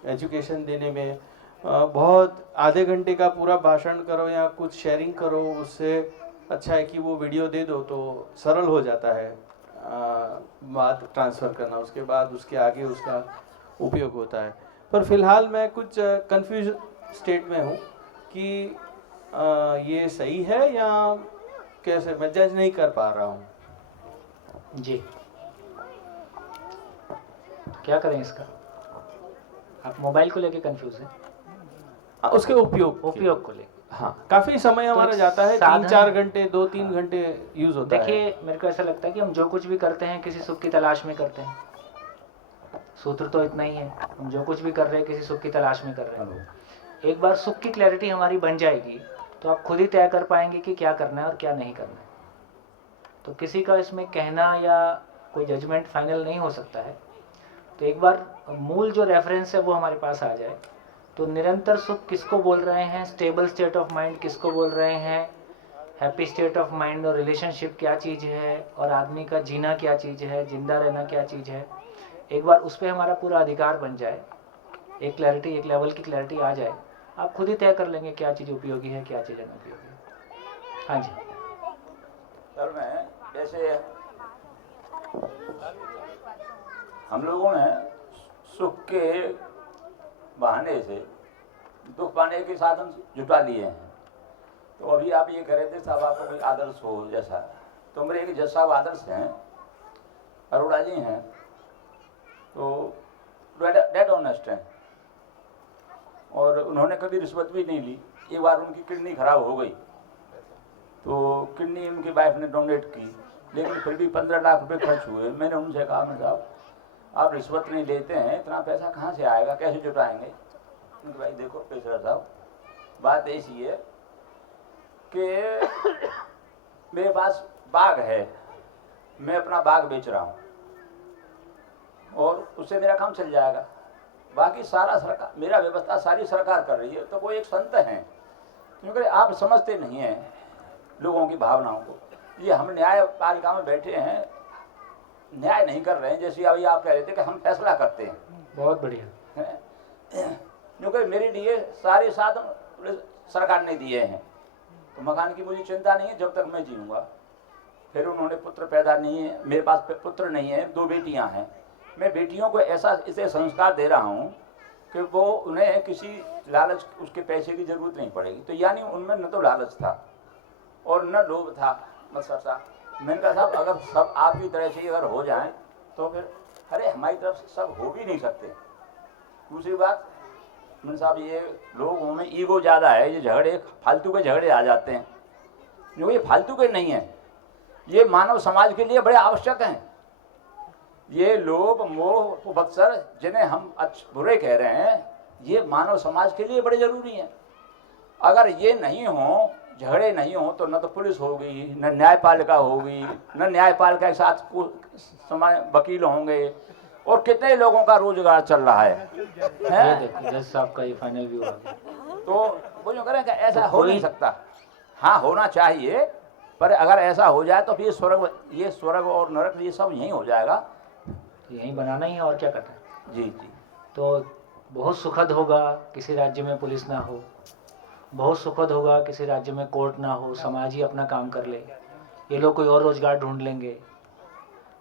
एजुकेशन देने में। बहुत आधे घंटे का पूरा भाषण करो या कुछ शेयरिंग करो, उससे अच्छा है कि वो वीडियो दे दो, तो सरल हो जाता है बात ट्रांसफ़र करना, उसके बाद उसके आगे उसका उपयोग होता है। पर फिलहाल मैं कुछ कंफ्यूज स्टेट में हूँ कि ये सही है या कैसे, मैं जज नहीं कर पा रहा हूँ जी। क्या करें इसका? आप मोबाइल को लेके कंफ्यूज हैं? उसके उपयोग को लेकर। हाँ, काफ़ी समय हमारा जाता है, 3-4 घंटे, 2-3 घंटे यूज़ होता है। देखिए, मेरे को ऐसा लगता है कि हम जो कुछ भी करते हैं किसी सुख की तलाश में करते हैं। सूत्र तो इतना ही है, हम जो कुछ भी कर रहे हैं किसी सुख की तलाश में कर रहे हैं। एक बार सुख की क्लैरिटी हमारी बन जाएगी तो आप खुद ही तय कर पाएंगे कि क्या करना है और क्या नहीं करना है। तो किसी का इसमें कहना या कोई जजमेंट फाइनल नहीं हो सकता है। तो एक बार मूल जो रेफरेंस है वो हमारे पास आ जाए, तो निरंतर सुख किसको बोल रहे हैं, स्टेबल स्टेट ऑफ माइंड किसको बोल रहे हैं, हैप्पी स्टेट ऑफ माइंड और रिलेशनशिप क्या चीज़ है, और आदमी का जीना क्या चीज़ है, जिंदा रहना क्या चीज़ है, एक बार उस पर हमारा पूरा अधिकार बन जाए, एक क्लैरिटी, एक लेवल की क्लैरिटी आ जाए, आप खुद ही तय कर लेंगे क्या चीज़ उपयोगी है, क्या चीज़ अनुपयोगी है। हाँ जी सर, मैं जैसे हम लोगों ने सुख के बहाने से दुख पाने के साधन जुटा लिए हैं। तो अभी आप ये कह रहे थे साहब आपको कोई आदर्श हो जैसा, तो मेरे एक जज साहब आदर्श हैं, अरोड़ा जी हैं, तो डेड ऑनेस्ट हैं, और उन्होंने कभी रिश्वत भी नहीं ली। एक बार उनकी किडनी खराब हो गई तो किडनी उनकी वाइफ ने डोनेट की, लेकिन फिर भी 15 लाख रुपए खर्च हुए। मैंने उनसे कहा, मैं साहब आप रिश्वत नहीं लेते हैं, इतना पैसा कहाँ से आएगा, कैसे जुटाएंगे? उनके भाई देखो पेशरा साहब, बात ऐसी है कि मेरे पास बाग है, मैं अपना बाग बेच रहा हूँ और उससे मेरा काम चल जाएगा। बाकी सारा सरकार, मेरा व्यवस्था सारी सरकार कर रही है। तो वो एक संत हैं, क्योंकि आप समझते नहीं हैं लोगों की भावनाओं को। ये हम न्याय पालिका में बैठे हैं, न्याय नहीं कर रहे हैं। जैसे अभी आप कह रहे थे कि हम फैसला करते हैं, बहुत बढ़िया है? क्योंकि मेरे लिए सारे साधन सरकार ने दिए हैं, तो मकान की मुझे चिंता नहीं है जब तक मैं जीऊँगा। फिर उन्होंने पुत्र पैदा नहीं है, मेरे पास पुत्र नहीं है, 2 बेटियां हैं। मैं बेटियों को ऐसा इसे संस्कार दे रहा हूँ कि वो उन्हें किसी लालच, उसके पैसे की जरूरत नहीं पड़ेगी। तो यानी उनमें न तो लालच था और न लोभ था, मत्सरता। मैंने कहा साहब अगर सब आपकी तरह से अगर हो जाएं तो फिर अरे हमारी तरफ से सब हो भी नहीं सकते। दूसरी बात मैंने साहब, ये लोगों में ईगो ज़्यादा है, ये झगड़े फालतू के झगड़े आ जाते हैं, जो ये फालतू के नहीं हैं, ये मानव समाज के लिए बड़े आवश्यक हैं। ये लोभ मोह मत्सर जिन्हें हम बुरे कह रहे हैं, ये मानव समाज के लिए बड़े जरूरी हैं। अगर ये नहीं हो, झगड़े नहीं हो, तो न तो पुलिस होगी, न न्यायपालिका होगी, न न्यायपालिका के साथ समाज वकील होंगे, और कितने लोगों का रोजगार चल रहा है। जज साहब का ये फाइनल व्यू आ गया। तो वो जो करें कि ऐसा हो नहीं सकता। हाँ होना चाहिए, पर अगर ऐसा हो जाए तो फिर ये स्वर्ग और नरक ये सब यहीं हो जाएगा। यहीं बनाना ही है और क्या करना है। जी जी। तो बहुत सुखद होगा किसी राज्य में पुलिस ना हो, बहुत सुखद होगा किसी राज्य में कोर्ट ना हो, समाज ही अपना काम कर ले, ये लोग कोई और रोजगार ढूंढ लेंगे।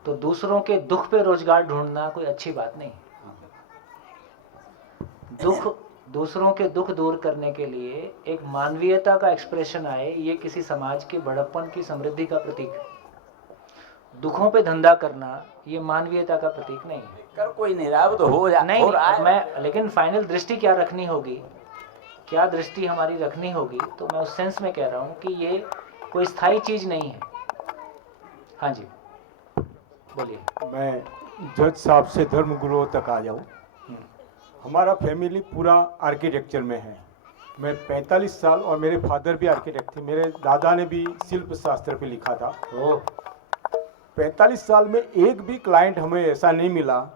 तो दूसरों के दुख पे रोजगार ढूंढना कोई अच्छी बात नहीं। दूसरों के दुख दूर करने के लिए एक मानवीयता का एक्सप्रेशन आए, ये किसी समाज के बड़प्पन की समृद्धि का प्रतीक है। दुखों पे धंधा करना ये मानवीयता का प्रतीक नहीं है। कर कोई नहीं रहा, वो तो हो रहा है। मैं लेकिन फाइनल दृष्टि क्या रखनी होगी, क्या दृष्टि हमारी रखनी होगी, तो मैं उस सेंस में कह रहा हूँ कि ये कोई स्थायी चीज नहीं है। हाँ जी बोलिए। मैं जज साहब से धर्म गुरुओं तक आ जाऊँ। हमारा फैमिली पूरा आर्किटेक्चर में है। मैं 45 साल, और मेरे फादर भी आर्किटेक्ट थे, मेरे दादा ने भी शिल्प शास्त्र पे लिखा था। 45 साल में एक भी क्लाइंट हमें ऐसा नहीं मिला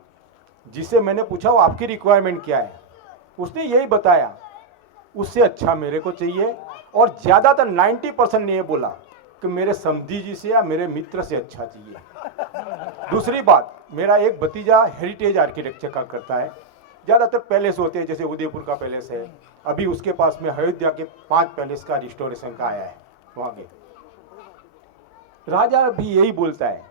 जिसे मैंने पूछा वो आपकी रिक्वायरमेंट क्या है, उसने यही बताया उससे अच्छा मेरे को चाहिए, और ज़्यादातर 90% ने ये बोला कि मेरे समधी जी से या मेरे मित्र से अच्छा चाहिए। दूसरी बात, मेरा एक भतीजा हेरिटेज आर्किटेक्चर का करता है, ज़्यादातर पैलेस होते हैं, जैसे उदयपुर का पैलेस है, अभी उसके पास में अयोध्या के 5 पैलेस का रिस्टोरेशन का आया है वहाँ के। राजा भी यही बोलता है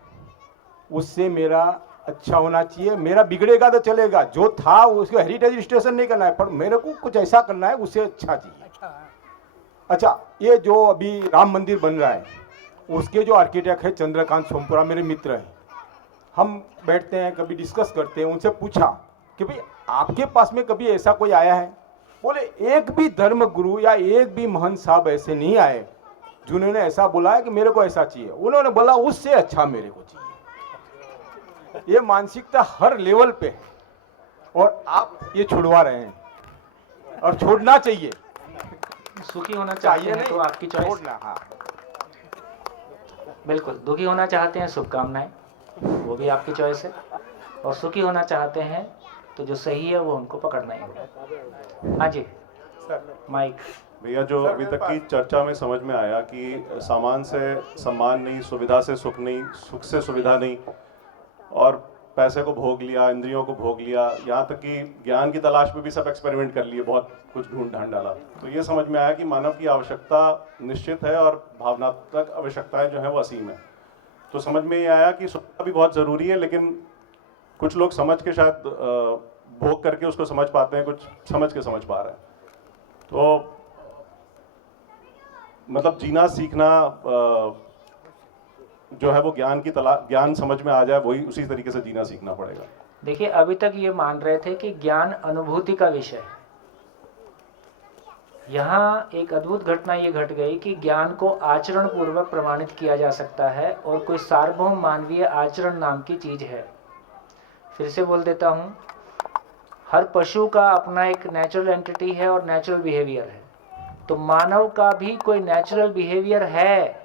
उससे मेरा अच्छा होना चाहिए, मेरा बिगड़ेगा तो चलेगा, जो था उसको हेरिटेज रजिस्ट्रेशन नहीं करना है, पर मेरे को कुछ ऐसा करना है उससे अच्छा चाहिए। अच्छा, ये जो अभी राम मंदिर बन रहा है उसके जो आर्किटेक्ट है चंद्रकांत सोमपुरा, मेरे मित्र हैं, हम बैठते हैं कभी डिस्कस करते हैं। उनसे पूछा कि भाई आपके पास में कभी ऐसा कोई आया है? बोले एक भी धर्म गुरु या एक भी महंत साहब ऐसे नहीं आए जिन्होंने ऐसा बोला है कि मेरे को ऐसा चाहिए। उन्होंने बोला उससे अच्छा मेरे को चाहिए। ये मानसिकता हर लेवल पे है और आप ये छुड़वा रहे हैं, और छोड़ना चाहिए। सुखी होना चाहिए नहीं तो आपकी चॉइस। हाँ बिल्कुल, दुखी होना चाहते हैं शुभकामनाएं, वो भी आपकी चॉइस है, और सुखी होना चाहते हैं तो जो सही है वो उनको पकड़ना ही होगा। हाँ जी माइक। भैया, जो अभी तक की चर्चा में समझ में आया कि सामान से सम्मान नहीं, सुविधा से सुख नहीं, सुख से सुविधा नहीं, और पैसे को भोग लिया, इंद्रियों को भोग लिया, यहाँ तक कि ज्ञान की तलाश में भी सब एक्सपेरिमेंट कर लिए, बहुत कुछ ढूंढ डाला। तो ये समझ में आया कि मानव की आवश्यकता निश्चित है और भावनात्मक आवश्यकताएं जो है वो असीम है। तो समझ में ये आया कि सुविधा भी बहुत ज़रूरी है, लेकिन कुछ लोग समझ के शायद भोग करके उसको समझ पाते हैं, कुछ समझ के समझ पा रहे हैं। तो मतलब जीना सीखना जो है वो ज्ञान समझ में आ जाए, वही उसी तरीके से जीना सीखना पड़ेगा। देखिए, अभी तक ये मान रहे थे कि ज्ञान अनुभूति का विषय है। यहाँ एक अद्भुत घटना ये घट गई कि ज्ञान को आचरण पूर्वक प्रमाणित किया जा सकता है, और कोई सार्वभौम मानवीय आचरण नाम की चीज है। फिर से बोल देता हूँ, हर पशु का अपना एक नेचुरल एंटिटी है और नेचुरल बिहेवियर है, तो मानव का भी कोई नेचुरल बिहेवियर है।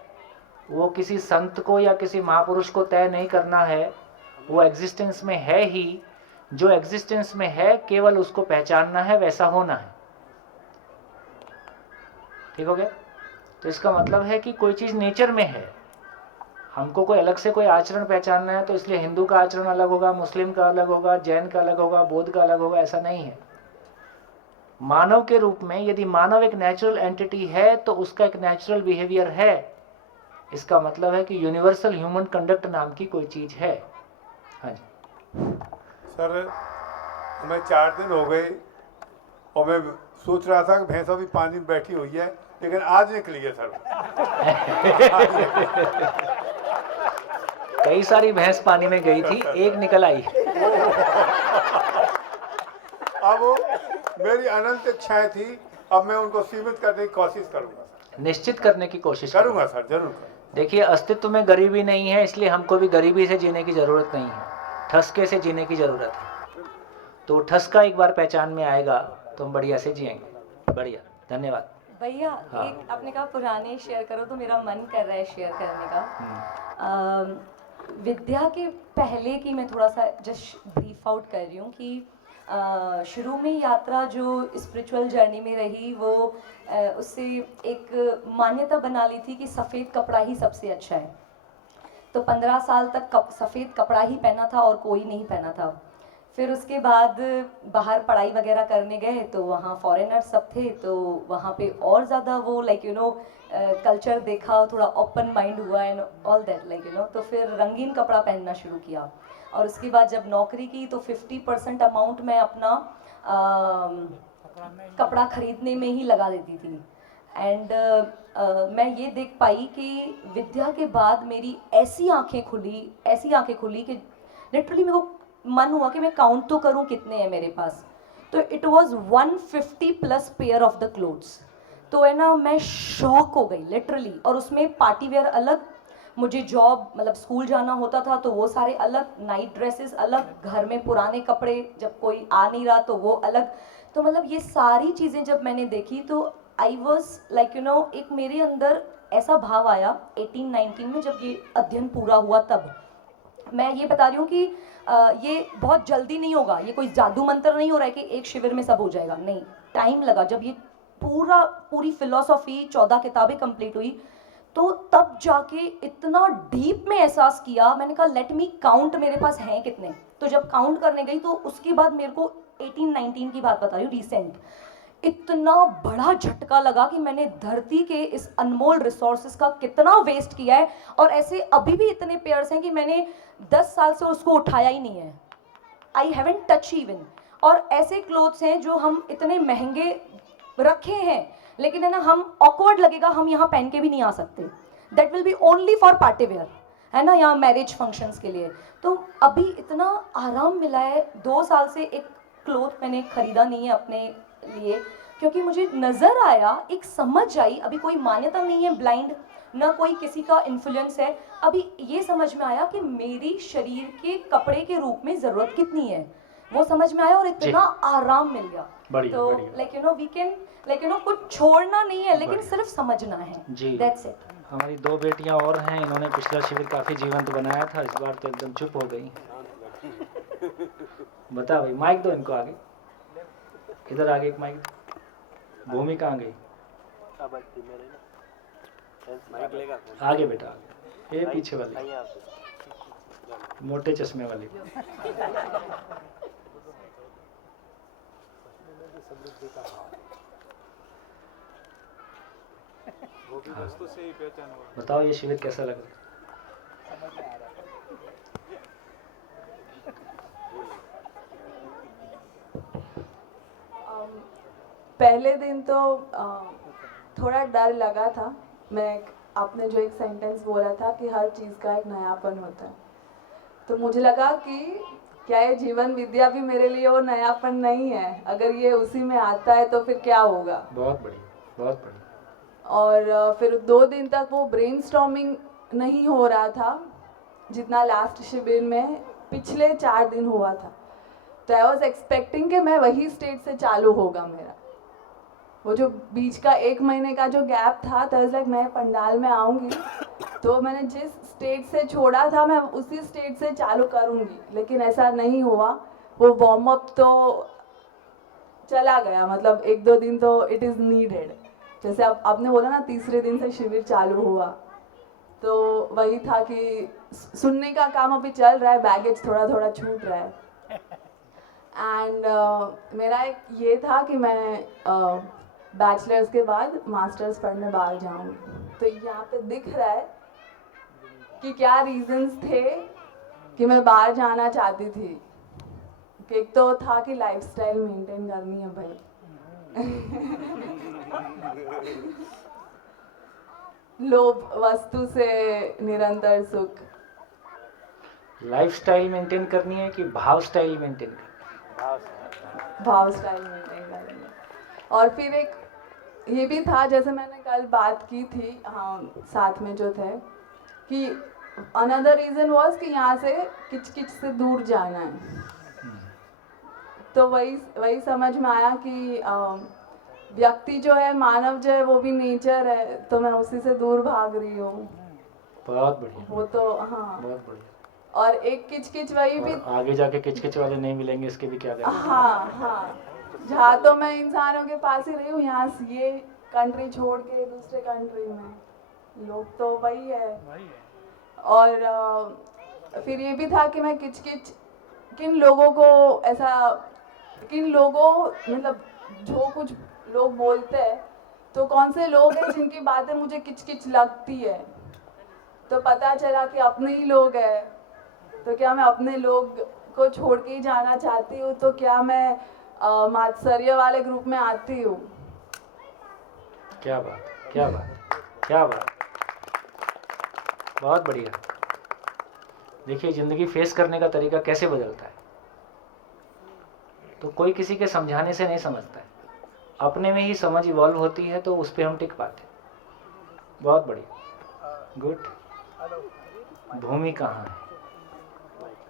वो किसी संत को या किसी महापुरुष को तय नहीं करना है, वो एग्जिस्टेंस में है ही। जो एग्जिस्टेंस में है केवल उसको पहचानना है, वैसा होना है। ठीक हो गया? तो इसका मतलब है कि कोई चीज़ नेचर में है। हमको कोई अलग से कोई आचरण पहचानना है तो इसलिए हिंदू का आचरण अलग होगा, मुस्लिम का अलग होगा, जैन का अलग होगा, बौद्ध का अलग होगा, ऐसा नहीं है। मानव के रूप में यदि मानव एक नेचुरल एंटिटी है तो उसका एक नेचुरल बिहेवियर है। इसका मतलब है कि यूनिवर्सल ह्यूमन कंडक्ट नाम की कोई चीज है। हाँ जी सर, हमें 4 दिन हो गए और मैं सोच रहा था कि भैंसा भी पानी में बैठी हुई है, लेकिन आज निकली है सर। कई सारी भैंस पानी में गई थी, एक निकल आई। अब मेरी अनंत इच्छाएं थी, अब मैं उनको सीमित करने की कोशिश करूंगा। निश्चित करने की कोशिश करूंगा सर, जरूर करूंगा। देखिए, अस्तित्व में गरीबी नहीं है, इसलिए हमको भी गरीबी से जीने की जरूरत नहीं है, ठसके से जीने की जरूरत है। तो ठसका एक बार पहचान में आएगा तो हम बढ़िया से जिएंगे। बढ़िया, धन्यवाद भैया। हाँ। एक आपने कहा पुराने शेयर करो, तो मेरा मन कर रहा है शेयर करने का। विद्या के पहले की मैं थोड़ा सा जस्ट ब्रीफ आउट कर रही हूँ कि शुरू में यात्रा जो स्पिरिचुअल जर्नी में रही वो उससे एक मान्यता बना ली थी कि सफ़ेद कपड़ा ही सबसे अच्छा है। तो 15 साल तक सफ़ेद कपड़ा ही पहना था और कोई नहीं पहना था। फिर उसके बाद बाहर पढ़ाई वगैरह करने गए तो वहाँ फॉरेनर्स सब थे, तो वहाँ पे और ज़्यादा वो लाइक यू नो कल्चर देखा, थोड़ा ओपन माइंड हुआ and all that like you no. तो फिर रंगीन कपड़ा पहनना शुरू किया और उसके बाद जब नौकरी की तो 50% अमाउंट मैं अपना कपड़ा खरीदने में ही लगा देती थी। एंड मैं ये देख पाई कि विद्या के बाद मेरी ऐसी आंखें खुली कि लिटरली मेरे को मन हुआ कि मैं काउंट तो करूं कितने हैं मेरे पास। तो it was 150+ pair of the clothes. तो है ना, मैं शॉक हो गई लिटरली। और उसमें पार्टी वेयर अलग, मुझे जॉब मतलब स्कूल जाना होता था तो वो सारे अलग, नाइट ड्रेसेस अलग, घर में पुराने कपड़े जब कोई आ नहीं रहा तो वो अलग। तो मतलब ये सारी चीज़ें जब मैंने देखी तो I was like you no, एक मेरे अंदर ऐसा भाव आया 18-19 में जब ये अध्ययन पूरा हुआ। तब मैं ये बता रही हूँ कि ये बहुत जल्दी नहीं होगा, ये कोई जादू मंत्र नहीं हो रहा है कि एक शिविर में सब हो जाएगा, नहीं। टाइम लगा। जब ये पूरी फिलॉसफी 14 किताबें कंप्लीट हुई तो तब जाके इतना डीप में एहसास किया। मैंने कहा लेट मी काउंट, मेरे पास हैं कितने। तो जब काउंट करने गई तो उसके बाद मेरे को 18-19 की बात बता रही हूँ, रिसेंट, इतना बड़ा झटका लगा कि मैंने धरती के इस अनमोल रिसोर्सेज का कितना वेस्ट किया है। और ऐसे अभी भी इतने पेयर्स हैं कि मैंने 10 साल से उसको उठाया ही नहीं है, आई हैवंट टच इवन। और ऐसे क्लोथ्स हैं जो हम इतने महंगे रखे हैं, लेकिन है ना, हम ऑकवर्ड लगेगा, हम यहाँ पहन के भी नहीं आ सकते। That will be only for party wear, है ना, यहाँ मैरिज फंक्शंस के लिए। तो अभी इतना आराम मिला है। 2 साल से एक क्लोथ मैंने खरीदा नहीं है अपने लिए, क्योंकि मुझे नज़र आया, एक समझ आई। अभी कोई मान्यता नहीं है ब्लाइंड, ना कोई किसी का इन्फ्लुएंस है। अभी ये समझ में आया कि मेरी शरीर के कपड़े के रूप में ज़रूरत कितनी है, वो समझ में आया और इतना आराम मिल गया। तो like you know we can like you know कुछ छोड़ना नहीं है, लेकिन सिर्फ समझना है। That's it. हमारी 2 बेटियां और हैं, इन्होंने पिछला शिविर काफी जीवंत बनाया था, इस बार तो एकदम चुप हो गई। बता भाई, माइक दो इनको आगे, इधर आगे एक माइक। भूमि कहाँ गई? आगे बेटा, आगे। ये पीछे वाली, मोटे चश्मे वाली। बताओ ये शिविर कैसा लग रहा है? पहले दिन तो थोड़ा डर लगा था। आपने जो एक सेंटेंस बोला था कि हर चीज़ का एक नयापन होता है, तो मुझे लगा कि क्या ये जीवन विद्या भी मेरे लिए वो नयापन नहीं है? अगर ये उसी में आता है तो फिर क्या होगा? बहुत बढ़िया, बहुत बढ़िया। और फिर 2 दिन तक वो ब्रेनस्टॉर्मिंग नहीं हो रहा था जितना लास्ट शिविर में पिछले 4 दिन हुआ था। तो आई वॉज एक्सपेक्टिंग कि मैं वही स्टेट से चालू होगा मेरा। वो जो बीच का 1 महीने का जो गैप था, तो लाइक मैं पंडाल में आऊँगी तो मैंने जिस स्टेट से छोड़ा था मैं उसी स्टेट से चालू करूँगी, लेकिन ऐसा नहीं हुआ। वो वार्म अप तो चला गया, मतलब 1-2 दिन तो इट इज़ नीडेड। जैसे आपने बोला ना, तीसरे दिन से शिविर चालू हुआ, तो वही था कि सुनने का काम अभी चल रहा है, बैगेज थोड़ा थोड़ा छूट रहा है। एंड मेरा एक ये था कि मैं बैचलर्स के बाद मास्टर्स पढ़ने बाहर जाऊँ। तो यहाँ पे दिख रहा है कि क्या रीजंस थे कि मैं बाहर जाना चाहती थी। एक तो था कि लाइफस्टाइल मेंटेन करनी है भाई। लोभ वस्तु से निरंतर सुख। लाइफस्टाइल मेंटेन करनी है कि भाव स्टाइल मेंटेन करनी भाव स्टाइल मेंटेन करनी है। और फिर एक ये भी था, जैसे मैंने कल बात की थी साथ में जो थे, कि अनदर रीज़न वाज कि यहाँ से किच-किच से दूर जाना है। तो वही समझ में आया कि व्यक्ति जो है, मानव जो है, वो भी नेचर है, तो मैं उसी से दूर भाग रही हूँ। बहुत बढ़िया। वो तो हाँ, बहुत बढ़िया। और एक किच-किच वही भी, आगे जाके किच-किच वाले नहीं मिलेंगे, इसके भी क्या करें। हाँ, जहाँ तो मैं इंसानों के पास ही रही हूँ, यहाँ से ये कंट्री छोड़ के दूसरे कंट्री में लोग तो वही है। और फिर ये भी था कि मैं किच-किच किन लोगों को ऐसा, किन लोगों मतलब जो कुछ लोग बोलते हैं, तो कौन से लोग हैं जिनकी बातें मुझे किच-किच लगती है। तो पता चला कि अपने ही लोग हैं। तो क्या मैं अपने लोग को छोड़ के ही जाना चाहती हूँ? तो क्या मैं मात्सर्य वाले ग्रुप में आती हूँ? क्या बात, क्या बात, क्या बात, बहुत बढ़िया। देखिए ज़िंदगी फेस करने का तरीका कैसे बदलता है। तो कोई किसी के समझाने से नहीं समझता है, अपने में ही समझ इवॉल्व होती है, तो उस पर हम टिक पाते हैं। बहुत बढ़िया, गुड। भूमि कहाँ है?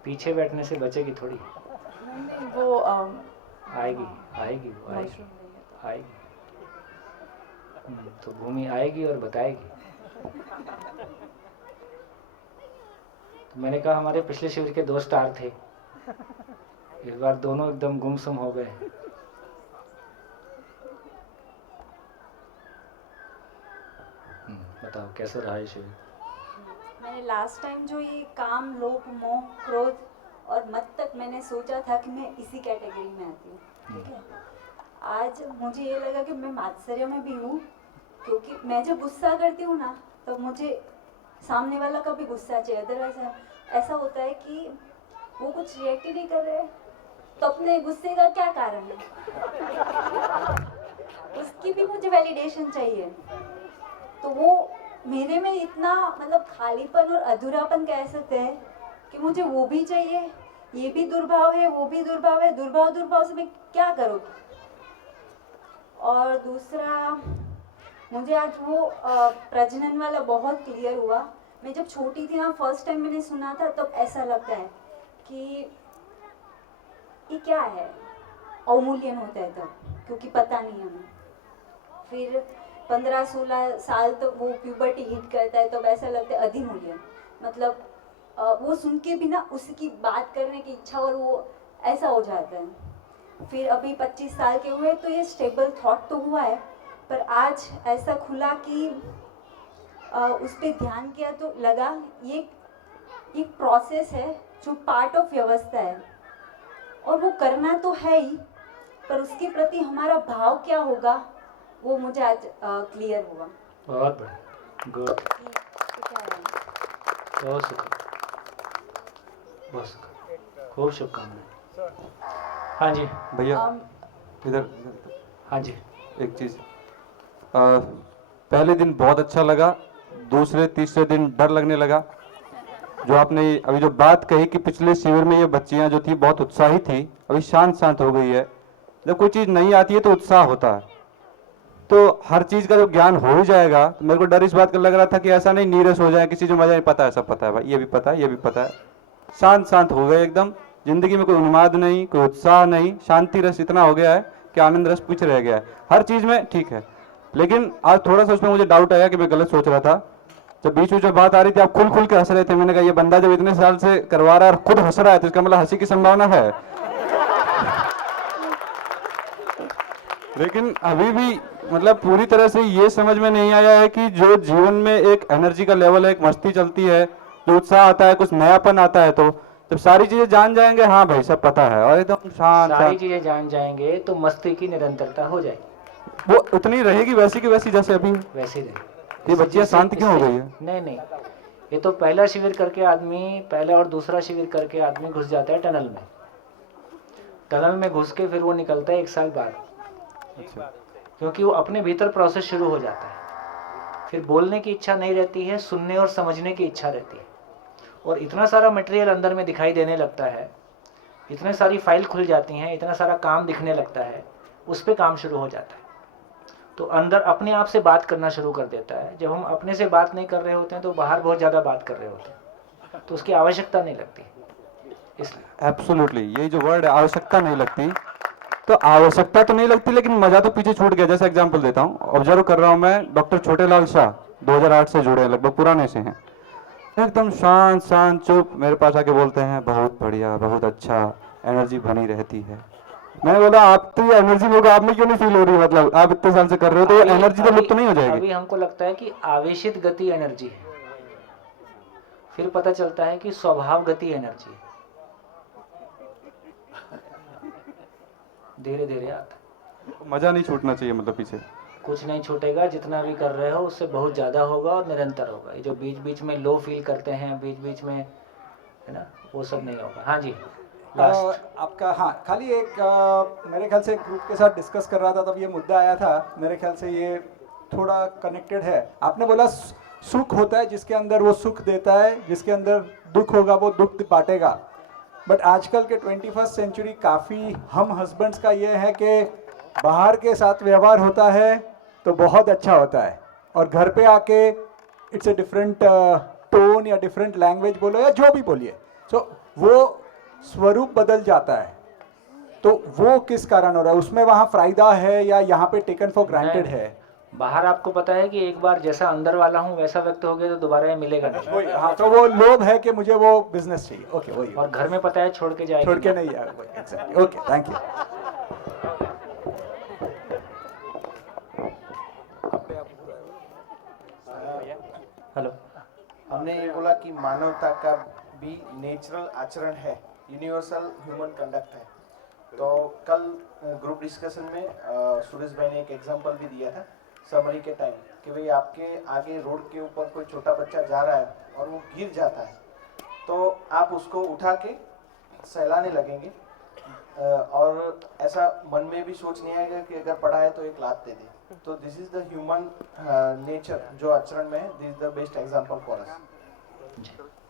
पीछे बैठने से बचेगी थोड़ी। वो आएगी, आएगी, वो आएगी, आएगी। तो भूमि आएगी और बताएगी। तो मैंने कहा हमारे पिछले शिविर के 2 स्टार थे, इस बार दोनों एकदम गुमसुम हो गए। बताओ कैसा रहा ये शिविर? मैंने लास्ट टाइम जो ये काम, लोभ, मोह, क्रोध और मत तक मैंने सोचा था कि मैं इसी कैटेगरी में आती हूँ, ठीक है। आज मुझे ये लगा कि मैं मात्सर्य में भी हूँ, क्योंकि मैं जब गुस्सा करती हूँ ना, तो मुझे सामने वाला का भी गुस्सा चाहिए। अदरवाइज ऐसा होता है कि वो कुछ रिएक्ट ही नहीं कर रहे, तो अपने गुस्से का क्या कारण है? उसकी भी मुझे वैलिडेशन चाहिए। तो वो मेरे में इतना मतलब खालीपन और अधूरापन कह सकते हैं कि मुझे वो भी चाहिए, ये भी दुर्भाव है, वो भी दुर्भाव है। दुर्भाव से मैं क्या करूँगी? और दूसरा, मुझे आज वो प्रजनन वाला बहुत क्लियर हुआ। मैं जब छोटी थी, हाँ फर्स्ट टाइम मैंने सुना था, तब ऐसा लगता है कि ये क्या है, अवमूल्यन होता है तब, क्योंकि पता नहीं हमें। फिर 15-16 साल तो वो प्यूबर्टी हिट करता है, तब ऐसा लगता है अधिमूल्यन, मतलब वो सुन के भी ना उसकी बात करने की इच्छा, और वो ऐसा हो जाता है। फिर अभी 25 साल के हुए, तो ये स्टेबल थॉट तो हुआ है, पर आज ऐसा खुला कि उस पर ध्यान किया तो लगा ये एक प्रोसेस है जो पार्ट ऑफ व्यवस्था है, और वो करना तो है ही, पर उसके प्रति हमारा भाव क्या होगा, वो मुझे आज क्लियर हुआ। बहुत बढ़िया, गुड, बहुत शुक्रिया, बहुत शुक्रिया, खूब शुभकामनाएं। हाँ जी भैया, इधर। हाँ जी, एक चीज़, पहले दिन बहुत अच्छा लगा, दूसरे तीसरे दिन डर लगने लगा। जो आपने अभी जो बात कही कि पिछले शिविर में ये बच्चियां जो थी बहुत उत्साहित थी, अभी शांत हो गई है। जब कोई चीज़ नहीं आती है तो उत्साह होता है, तो हर चीज़ का जो ज्ञान हो ही जाएगा। तो मेरे को डर इस बात का लग रहा था कि ऐसा नहीं नीरस हो जाए, किसी जो मजा नहीं, पता है, सब पता है भाई, ये भी पता है, ये भी पता है। शांत हो गए एकदम, जिंदगी में कोई उन्माद नहीं, कोई उत्साह नहीं, शांति रस इतना हो गया है कि आनंद रस पीछे रह गया है हर चीज़ में, ठीक है। लेकिन आज थोड़ा सा उसमें मुझे डाउट आया कि मैं गलत सोच रहा था। जब बीच में जो बात आ रही थी, आप खुल के हंस रहे थे, मैंने कहा ये बंदा जब इतने साल से करवा रहा है और खुद हंस रहा है, तो इसका मतलब हंसी की संभावना है। लेकिन अभी भी मतलब पूरी तरह से ये समझ में नहीं आया है कि जो जीवन में एक एनर्जी का लेवल है, एक मस्ती चलती है, जो उत्साह आता है, कुछ नयापन आता है, तो जब सारी चीजें जान जाएंगे, हाँ भाई सब पता है, और एकदम शांत सारी शांत, चीजें जान जाएंगे तो मस्ती की निरंतरता हो जाएगी, वो उतनी रहेगी वैसी की वैसी जैसे अभी। वैसे रहे। ये बच्चियां शांत क्यों हो गई है? नहीं नहीं, ये तो पहला शिविर करके आदमी, पहला और दूसरा शिविर करके आदमी घुस जाता है टनल में। टनल में घुस के फिर वो निकलता है 1 साल बाद, क्योंकि वो अपने भीतर प्रोसेस शुरू हो जाता है। फिर बोलने की इच्छा नहीं रहती है, सुनने और समझने की इच्छा रहती है, और इतना सारा मटेरियल अंदर में दिखाई देने लगता है, इतने सारी फाइल खुल जाती हैं, इतना सारा काम दिखने लगता है, उस पर काम शुरू हो जाता है। तो अंदर अपने आप से बात करना शुरू कर देता है। जब हम अपने से बात नहीं कर रहे होते हैं तो बाहर बहुत ज़्यादा बात कर रहे होते हैं, तो उसकी आवश्यकता नहीं लगती, इसलिए। एब्सोल्युटली, यही जो वर्ड है आवश्यकता नहीं लगती, तो आवश्यकता तो नहीं लगती लेकिन मजा तो पीछे छूट गया। जैसे एग्जांपल देता हूँ, ऑब्जर्व कर रहा हूँ मैं, डॉक्टर छोटेलाल शाह 2008 से जुड़े हैं, लगभग पुराने से हैं, एकदम शांत शांत चुप, मेरे पास आके बोलते हैं बहुत बढ़िया, बहुत अच्छा, एनर्जी बनी रहती है। मैंने बोला आप तो ये एनर्जी होगा, आप में क्यों नहीं फील हो रही, मतलब आप इतने साल से कर रहे हो तो एनर्जी तो लुप्त नहीं हो जाएगी? अभी हमको लगता है कि आवेशित गति एनर्जी है, फिर पता चलता है कि स्वभाव गति एनर्जी है। धीरे धीरे आता है। मजा नहीं छूटना चाहिए, मतलब पीछे कुछ नहीं छूटेगा, जितना भी कर रहे हो उससे बहुत ज़्यादा होगा और निरंतर होगा। ये जो बीच बीच में लो फील करते हैं, बीच बीच में, है ना, वो सब नहीं होगा। हाँ जी, आपका, हाँ, खाली एक मेरे ख्याल से ग्रुप के साथ डिस्कस कर रहा था तब ये मुद्दा आया था, मेरे ख्याल से ये थोड़ा कनेक्टेड है। आपने बोला सुख होता है जिसके अंदर वो सुख देता है, जिसके अंदर दुख होगा वो दुख बांटेगा। बट आजकल के 21st सेंचुरी काफ़ी हम हस्बैंड्स का ये है कि बाहर के साथ व्यवहार होता है तो बहुत अच्छा होता है, और घर पे आके इट्स ए डिफरेंट टोन या डिफरेंट लैंग्वेज बोलो या जो भी बोलिए, सो वो स्वरूप बदल जाता है। तो वो किस कारण हो रहा है? उसमें वहाँ फायदा है या यहाँ पे टेकन फॉर ग्रांटेड है? बाहर आपको पता है कि एक बार जैसा अंदर वाला हूँ वैसा व्यक्त हो गया तो दोबारा ये मिलेगा नहीं। वही, हाँ, तो वो लोभ है कि मुझे वो बिजनेस चाहिए। ओके, वही। और घर में पता है छोड़ के जाएगा, छोड़ के नहीं आएगा। Exactly. Okay, thank you. Hello, हमने ये बोला कि मानवता का भी नेचुरल आचरण है, यूनिवर्सल ह्यूमन कंडक्ट है। तो कल ग्रुप डिस्कशन में सुरेश भाई ने एक एग्जांपल भी दिया था समरी के टाइम कि भाई आपके आगे रोड के ऊपर कोई छोटा बच्चा जा रहा है और वो गिर जाता है, तो आप उसको उठा के सहलाने लगेंगे, और ऐसा मन में भी सोच नहीं आएगा कि अगर पढ़ा है तो एक लात दे दे। तो this is the human nature जो आचरण में है, this is the best example for us.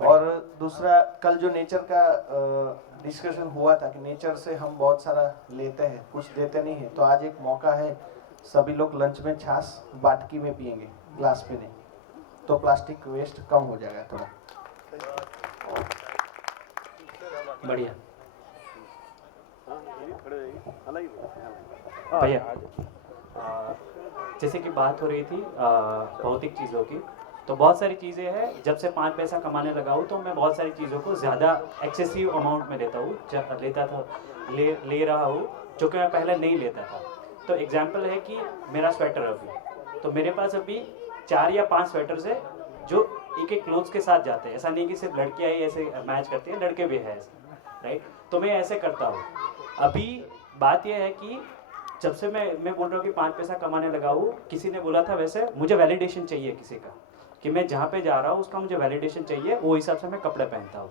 और दूसरा, कल जो नेचर का डिस्कशन हुआ था कि नेचर से हम बहुत सारा लेते हैं, कुछ देते नहीं है, तो आज एक मौका है, सभी लोग लंच में छाछ बाटकी में पियेंगे, ग्लास पे नहीं, तो प्लास्टिक वेस्ट कम हो जाएगा थोड़ा। बढ़िया भैया, जैसे कि बात हो रही थी भौतिक चीज़ों की, तो बहुत सारी चीज़ें हैं, जब से 5 पैसा कमाने लगा हूँ तो मैं बहुत सारी चीज़ों को ज़्यादा एक्सेसिव अमाउंट में ले रहा हूँ, जो कि मैं पहले नहीं लेता था। तो एग्जांपल है कि मेरा स्वेटर अभी, तो मेरे पास अभी 4 या 5 स्वेटर्स है जो एक एक क्लोथ्स के साथ जाते हैं। ऐसा नहीं कि सिर्फ लड़कियाँ ही ऐसे मैच करती हैं, लड़के भी हैं ऐसे, राइट? तो मैं ऐसे करता हूँ। अभी बात यह है कि जब से मैं बोल रहा हूँ कि 5 पैसा कमाने लगा हूँ, किसी ने बोला था वैसे मुझे वैलिडेशन चाहिए किसी का, कि मैं जहाँ पे जा रहा हूँ उसका मुझे वैलिडेशन चाहिए, वो हिसाब से मैं कपड़े पहनता हूँ।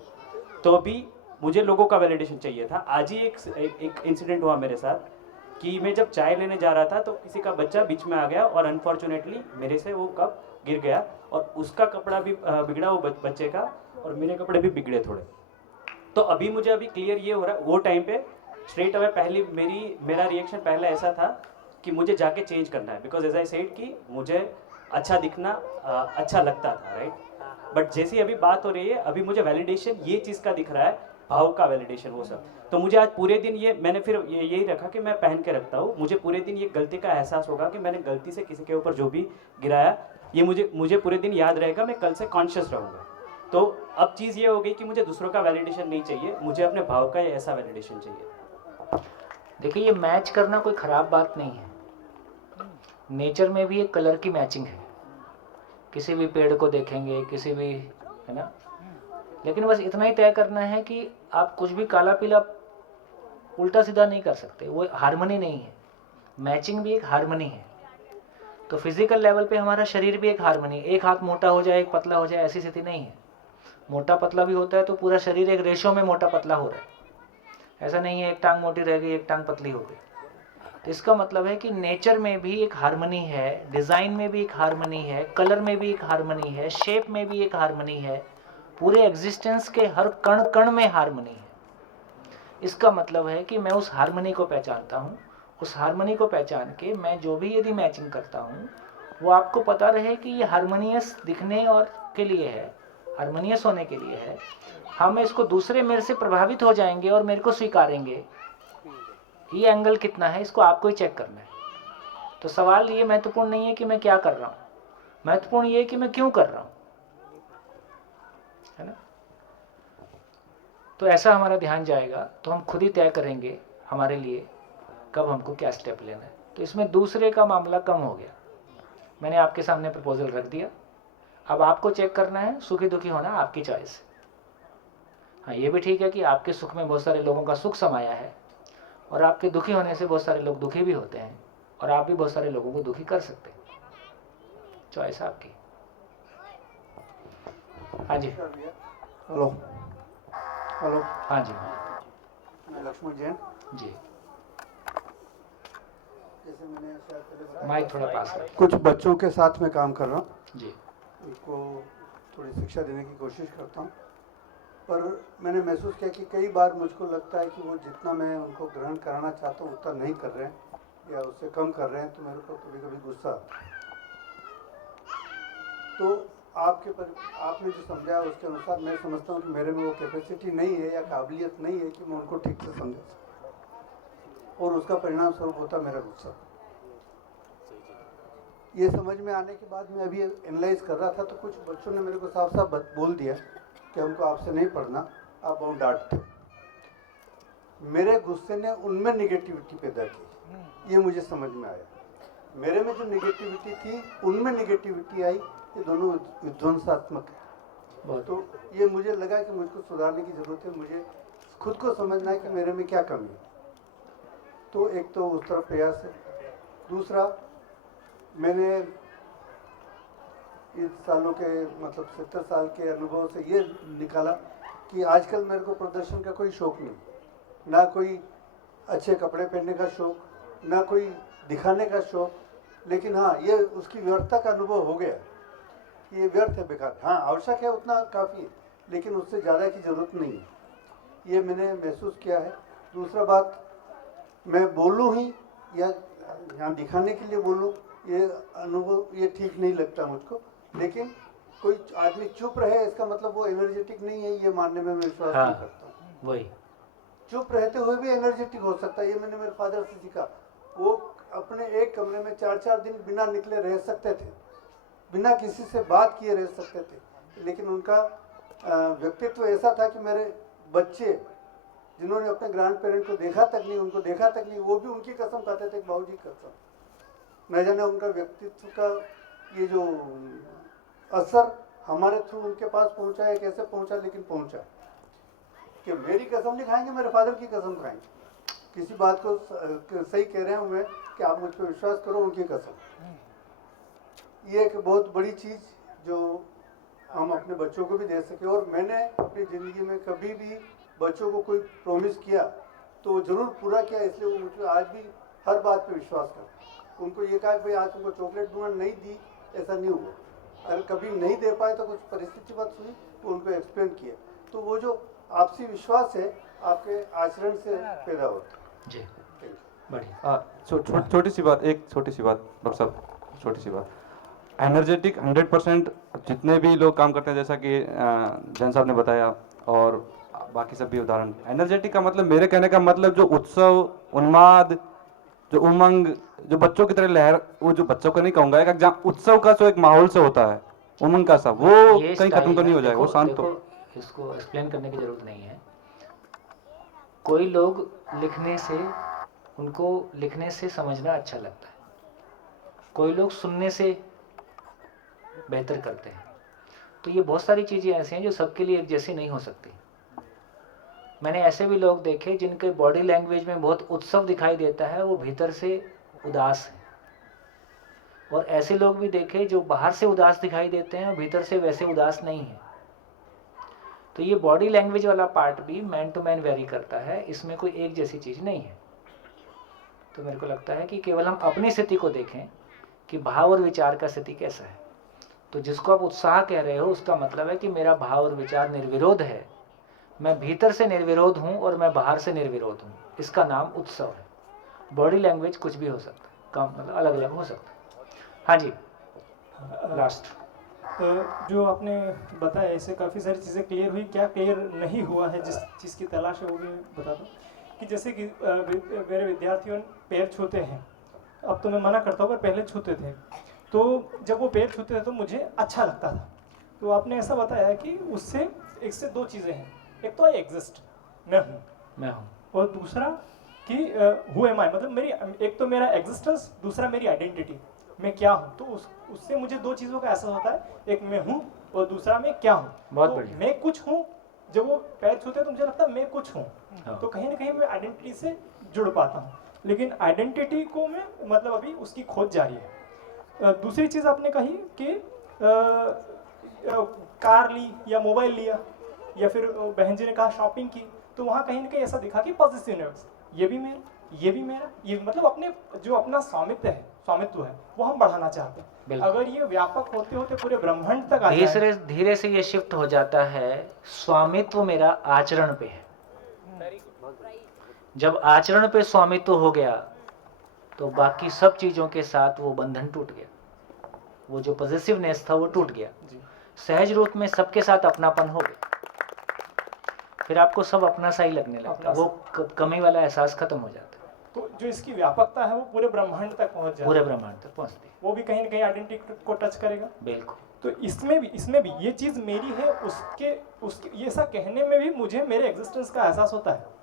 तो अभी मुझे लोगों का वैलिडेशन चाहिए था। आज ही एक इंसिडेंट हुआ मेरे साथ कि मैं जब चाय लेने जा रहा था तो किसी का बच्चा बीच में आ गया और अनफॉर्चुनेटली मेरे से वो कप गिर गया, और उसका कपड़ा भी बिगड़ा, वो बच्चे का, और मेरे कपड़े भी बिगड़े थोड़े। तो अभी मुझे क्लियर ये हो रहा है, वो टाइम पे स्ट्रेट अवे मेरा रिएक्शन पहले ऐसा था कि मुझे जाके चेंज करना है, बिकॉज एज आई सेड कि मुझे अच्छा दिखना अच्छा लगता था, राइट? बट जैसी अभी बात हो रही है, अभी मुझे वैलिडेशन ये चीज़ का दिख रहा है, भाव का वैलिडेशन, वो सब। तो मुझे आज पूरे दिन मैंने फिर यही रखा कि मैं पहन के रखता हूँ, मुझे पूरे दिन ये गलती का एहसास होगा कि मैंने गलती से किसी के ऊपर जो भी गिराया, ये मुझे पूरे दिन याद रहेगा, मैं कल से कॉन्शियस रहूँगा। तो अब चीज़ ये हो गई कि मुझे दूसरों का वैलिडेशन नहीं चाहिए, मुझे अपने भाव का ऐसा वैलिडेशन चाहिए। देखिए, ये मैच करना कोई ख़राब बात नहीं है। नेचर में भी एक कलर की मैचिंग है। किसी भी पेड़ को देखेंगे, किसी भी, है ना, लेकिन बस इतना ही तय करना है कि आप कुछ भी काला पीला उल्टा सीधा नहीं कर सकते, वो हार्मनी नहीं है। मैचिंग भी एक हार्मनी है। तो फिजिकल लेवल पे हमारा शरीर भी एक हार्मनी, एक हाथ मोटा हो जाए एक पतला हो जाए ऐसी स्थिति नहीं है। मोटा पतला भी होता है तो पूरा शरीर एक रेशो में मोटा पतला हो रहा है, ऐसा नहीं है एक टांग मोटी रह गई एक टांग पतली हो गई। तो इसका मतलब है कि नेचर में भी एक हार्मनी है, डिज़ाइन में भी एक हार्मनी है, कलर में भी एक हार्मनी है, शेप में भी एक हार्मनी है, पूरे एग्जिस्टेंस के हर कण कण में हार्मनी है। इसका मतलब है कि मैं उस हार्मनी को पहचानता हूँ, उस हार्मनी को पहचान के मैं जो भी यदि मैचिंग करता हूँ वो आपको पता रहे कि ये हार्मोनियस दिखने और के लिए है, हार्मोनियस होने के लिए है। हम इसको दूसरे मेरे से प्रभावित हो जाएंगे और मेरे को स्वीकारेंगे। ये एंगल कितना है इसको आपको ही चेक करना है। तो सवाल ये महत्वपूर्ण नहीं है कि मैं क्या कर रहा हूँ, महत्वपूर्ण ये है कि मैं क्यों कर रहा हूँ, है ना। तो ऐसा हमारा ध्यान जाएगा तो हम खुद ही तय करेंगे हमारे लिए कब हमको क्या स्टेप लेना है। तो इसमें दूसरे का मामला कम हो गया। मैंने आपके सामने प्रपोजल रख दिया, अब आपको चेक करना है। सुखी दुखी होना आपकी चॉइस है। हाँ, ये भी ठीक है कि आपके सुख में बहुत सारे लोगों का सुख समाया है और आपके दुखी होने से बहुत सारे लोग दुखी भी होते हैं और आप भी बहुत सारे लोगों को दुखी कर सकते हैं। चॉइस आपकी। हाँ जी। Hello hello. हाँ जी। मैं लक्ष्मण जैन जी। जैसे मैंने शायद पहले बताया, माइक थोड़ा पास रखिए। कुछ बच्चों के साथ में काम कर रहा हूँ जी। उनको थोड़ी शिक्षा देने की कोशिश करता हूँ, पर मैंने महसूस किया कि कई बार मुझको लगता है कि वो जितना मैं उनको ग्रहण कराना चाहता हूँ उतना नहीं कर रहे हैं या उससे कम कर रहे हैं, तो मेरे को कभी कभी गुस्सा आता है। तो आपने जो समझाया उसके अनुसार मैं समझता हूँ कि मेरे में वो कैपेसिटी नहीं है या काबिलियत नहीं है कि मैं उनको ठीक से समझा सकूँ, और उसका परिणाम स्वरूप होता मेरा गुस्सा। ये समझ में आने के बाद मैं अभी एनालाइज कर रहा था तो कुछ बच्चों ने मेरे को साफ साफ बोल दिया कि हमको आपसे नहीं पढ़ना, आप बहुत डांटते हो। मेरे गुस्से ने उनमें निगेटिविटी पैदा की, ये मुझे समझ में आया। मेरे में जो निगेटिविटी थी उनमें निगेटिविटी आई, ये दोनों विध्वंसात्मक है। तो ये मुझे लगा कि मुझको सुधारने की ज़रूरत है, मुझे खुद को समझना है कि मेरे में क्या कमी है। तो एक तो उस तरफ प्रयास है। दूसरा, मैंने इस सालों के मतलब 70 साल के अनुभव से ये निकाला कि आजकल मेरे को प्रदर्शन का कोई शौक़ नहीं, ना कोई अच्छे कपड़े पहनने का शौक़, ना कोई दिखाने का शौक़, लेकिन हाँ ये उसकी व्यर्थता का अनुभव हो गया कि ये व्यर्थ है, बेकार। हाँ आवश्यक है, उतना काफ़ी है, लेकिन उससे ज़्यादा की ज़रूरत नहीं है, ये मैंने महसूस किया है। दूसरा बात, मैं बोलूँ ही या यहाँ दिखाने के लिए बोलूँ, ये अनुभव ये ठीक नहीं लगता मुझको। लेकिन कोई आदमी चुप रहे इसका मतलब वो एनर्जेटिक नहीं है, ये मानने में मैं विश्वास नहीं करता हूँ। वही चुप रहते हुए भी एनर्जेटिक हो सकता है, ये मैंने मेरे फादर से सीखा। वो अपने एक कमरे में 4-4 दिन बिना निकले रह सकते थे, बिना किसी से बात किए रह सकते थे, लेकिन उनका व्यक्तित्व ऐसा था कि मेरे बच्चे जिन्होंने अपने ग्रैंड पेरेंट को देखा तक नहीं, उनको देखा तक नहीं, वो भी उनकी कसम खाते थे, बाबूजी कसम। न जाने उनका व्यक्तित्व का ये जो असर हमारे थ्रू उनके पास पहुंचा है, कैसे पहुंचा, लेकिन पहुंचा कि मेरी कसम नहीं खाएंगे, मेरे फादर की कसम खाएंगे। किसी बात को सही कह रहे हैं मैं कि आप मुझ पर विश्वास करो, उनकी कसम। ये एक बहुत बड़ी चीज़ जो हम अपने बच्चों को भी दे सके। और मैंने अपनी ज़िंदगी में कभी भी बच्चों को कोई प्रॉमिस किया तो ज़रूर पूरा किया, इसलिए वो मुझे आज भी हर बात पे विश्वास करते। उनको ये कहा कि भाई आज तुमको चॉकलेट दूंगा, नहीं दी, ऐसा नहीं हुआ। अगर कभी नहीं दे पाए तो कुछ परिस्थिति बात हुई तो उनको एक्सप्लेन किया। तो वो जो आपसी विश्वास है आपके आचरण से पैदा होता है। जी बढ़िया। छोटी सी बात, एक छोटी सी बात डॉक्टर साहब, छोटी सी बात। एनर्जेटिक 100% जितने भी लोग काम करते हैं, जैसा कि जैन साहब ने बताया और बाकी सब भी उदाहरण। एनर्जेटिक का मतलब, मेरे कहने का मतलब जो उत्सव, उन्माद, जो उमंग, जो बच्चों की तरह लहर, वो जो बच्चों को नहीं कहूँगा, एक जहाँ उत्सव का जो एक माहौल से होता है, उमंग का सा, वो कहीं खत्म तो नहीं हो जाएगा, वो शांत तो। इसको एक्सप्लेन करने की जरूरत नहीं है। कोई लोग लिखने से, उनको लिखने से समझना अच्छा लगता है, कोई लोग सुनने से बेहतर करते हैं, तो ये बहुत सारी चीज़ें ऐसी हैं जो सबके लिए एक जैसी नहीं हो सकती। मैंने ऐसे भी लोग देखे जिनके बॉडी लैंग्वेज में बहुत उत्सव दिखाई देता है, वो भीतर से उदास है। और ऐसे लोग भी देखे जो बाहर से उदास दिखाई देते हैं, भीतर से वैसे उदास नहीं है। तो ये बॉडी लैंग्वेज वाला पार्ट भी मैन टू मैन वेरी करता है, इसमें कोई एक जैसी चीज़ नहीं है। तो मेरे को लगता है कि केवल हम अपनी स्थिति को देखें कि भाव और विचार का स्थिति कैसा है। तो जिसको आप उत्साह कह रहे हो उसका मतलब है कि मेरा भाव और विचार निर्विरोध है, मैं भीतर से निर्विरोध हूँ और मैं बाहर से निर्विरोध हूँ, इसका नाम उत्सव है। बॉडी लैंग्वेज कुछ भी हो सकता है, काम मतलब अलग अलग हो सकता है। हाँ जी, लास्ट। जो आपने बताया इससे काफ़ी सारी चीज़ें क्लियर हुई। क्या क्लियर नहीं हुआ है जिस चीज़ की तलाश है वो भी बता दो। कि जैसे कि मेरे विद्यार्थियों पैर छूते हैं, अब तो मैं मना करता हूँ पर पहले छूते थे, तो जब वो पैर छूते थे तो मुझे अच्छा लगता था। तो आपने ऐसा बताया कि उससे एक से दो चीज़ें हैं, एक तो आई एग्जिस्ट, मैं हूँ, और दूसरा कि हु एम आई, मतलब मेरी एक तो मेरा एग्जिस्टेंस, दूसरा मेरी आइडेंटिटी, मैं क्या हूँ। तो उससे मुझे दो चीज़ों का एहसास होता है, एक मैं हूँ और दूसरा मैं क्या हूँ। बहुत तो बढ़िया। मैं कुछ हूँ, जब वो पैर छूते हैं तो मुझे लगता है मैं कुछ हूँ। तो कहीं ना कहीं मैं आइडेंटिटी से जुड़ पाता हूँ, लेकिन आइडेंटिटी को मैं मतलब अभी उसकी खोज जारी है। दूसरी चीज़ आपने कही कि कार ली या मोबाइल लिया, या फिर बहन जी ने कहा शॉपिंग की, तो वहाँ कहीं ना कहीं ऐसा दिखा कि पॉजिटिवनेस, ये भी मेरा, ये भी मेरा, ये मतलब अपने जो अपना स्वामित्व है वो हम बढ़ाना चाहते हैं। अगर ये व्यापक होते होते पूरे ब्रह्मांड तक आ जाए, धीरे से ये शिफ्ट हो जाता है, स्वामित्व मेरा आचरण पे है। जब आचरण पे स्वामित्व हो गया तो बाकी सब चीजों के साथ वो बंधन टूट गया, वो जो पॉजिटिवनेस था वो टूट गया, सहज रूप में सबके साथ अपनापन हो गया, फिर आपको सब अपना सा ही लगने लगता है, वो कमी वाला एहसास खत्म हो जाता है। तो जो इसकी व्यापकता है वो पूरे ब्रह्मांड तक पहुंच जाए, पूरे ब्रह्मांड तक पहुंचती है, वो भी कहीं ना कहीं आइडेंटिटी को टच करेगा। बिल्कुल। तो इसमें भी ये चीज़ मेरी है, उसके ये ऐसा कहने में भी मुझे मेरे एग्जिस्टेंस का एहसास होता है।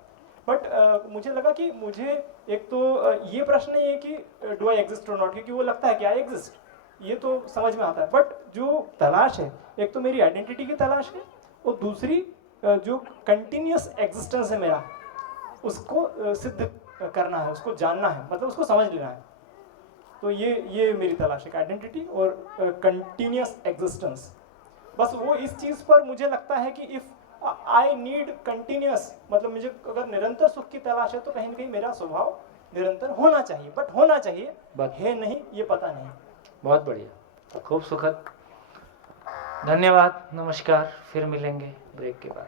बट मुझे लगा कि मुझे एक तो ये प्रश्न नहीं है कि डू आई एग्जिस्ट और नॉट, क्योंकि वो लगता है कि आई एग्जिस्ट, ये तो समझ में आता है। बट जो तलाश है, एक तो मेरी आइडेंटिटी की तलाश है, और दूसरी जो कंटिन्यूस एग्जिस्टेंस है मेरा, उसको सिद्ध करना है, उसको जानना है, मतलब उसको समझ लेना है। तो ये मेरी तलाश है, आइडेंटिटी और कंटिन्यूस एग्जिस्टेंस। बस वो इस चीज़ पर मुझे लगता है कि इफ़ आई नीड कंटिन्यूस, मतलब मुझे अगर निरंतर सुख की तलाश है तो कहीं ना कहीं मेरा स्वभाव निरंतर होना चाहिए, बट होना चाहिए है नहीं, ये पता नहीं। बहुत बढ़िया, खूब सुखद, धन्यवाद, नमस्कार, फिर मिलेंगे ब्रेक के बाद।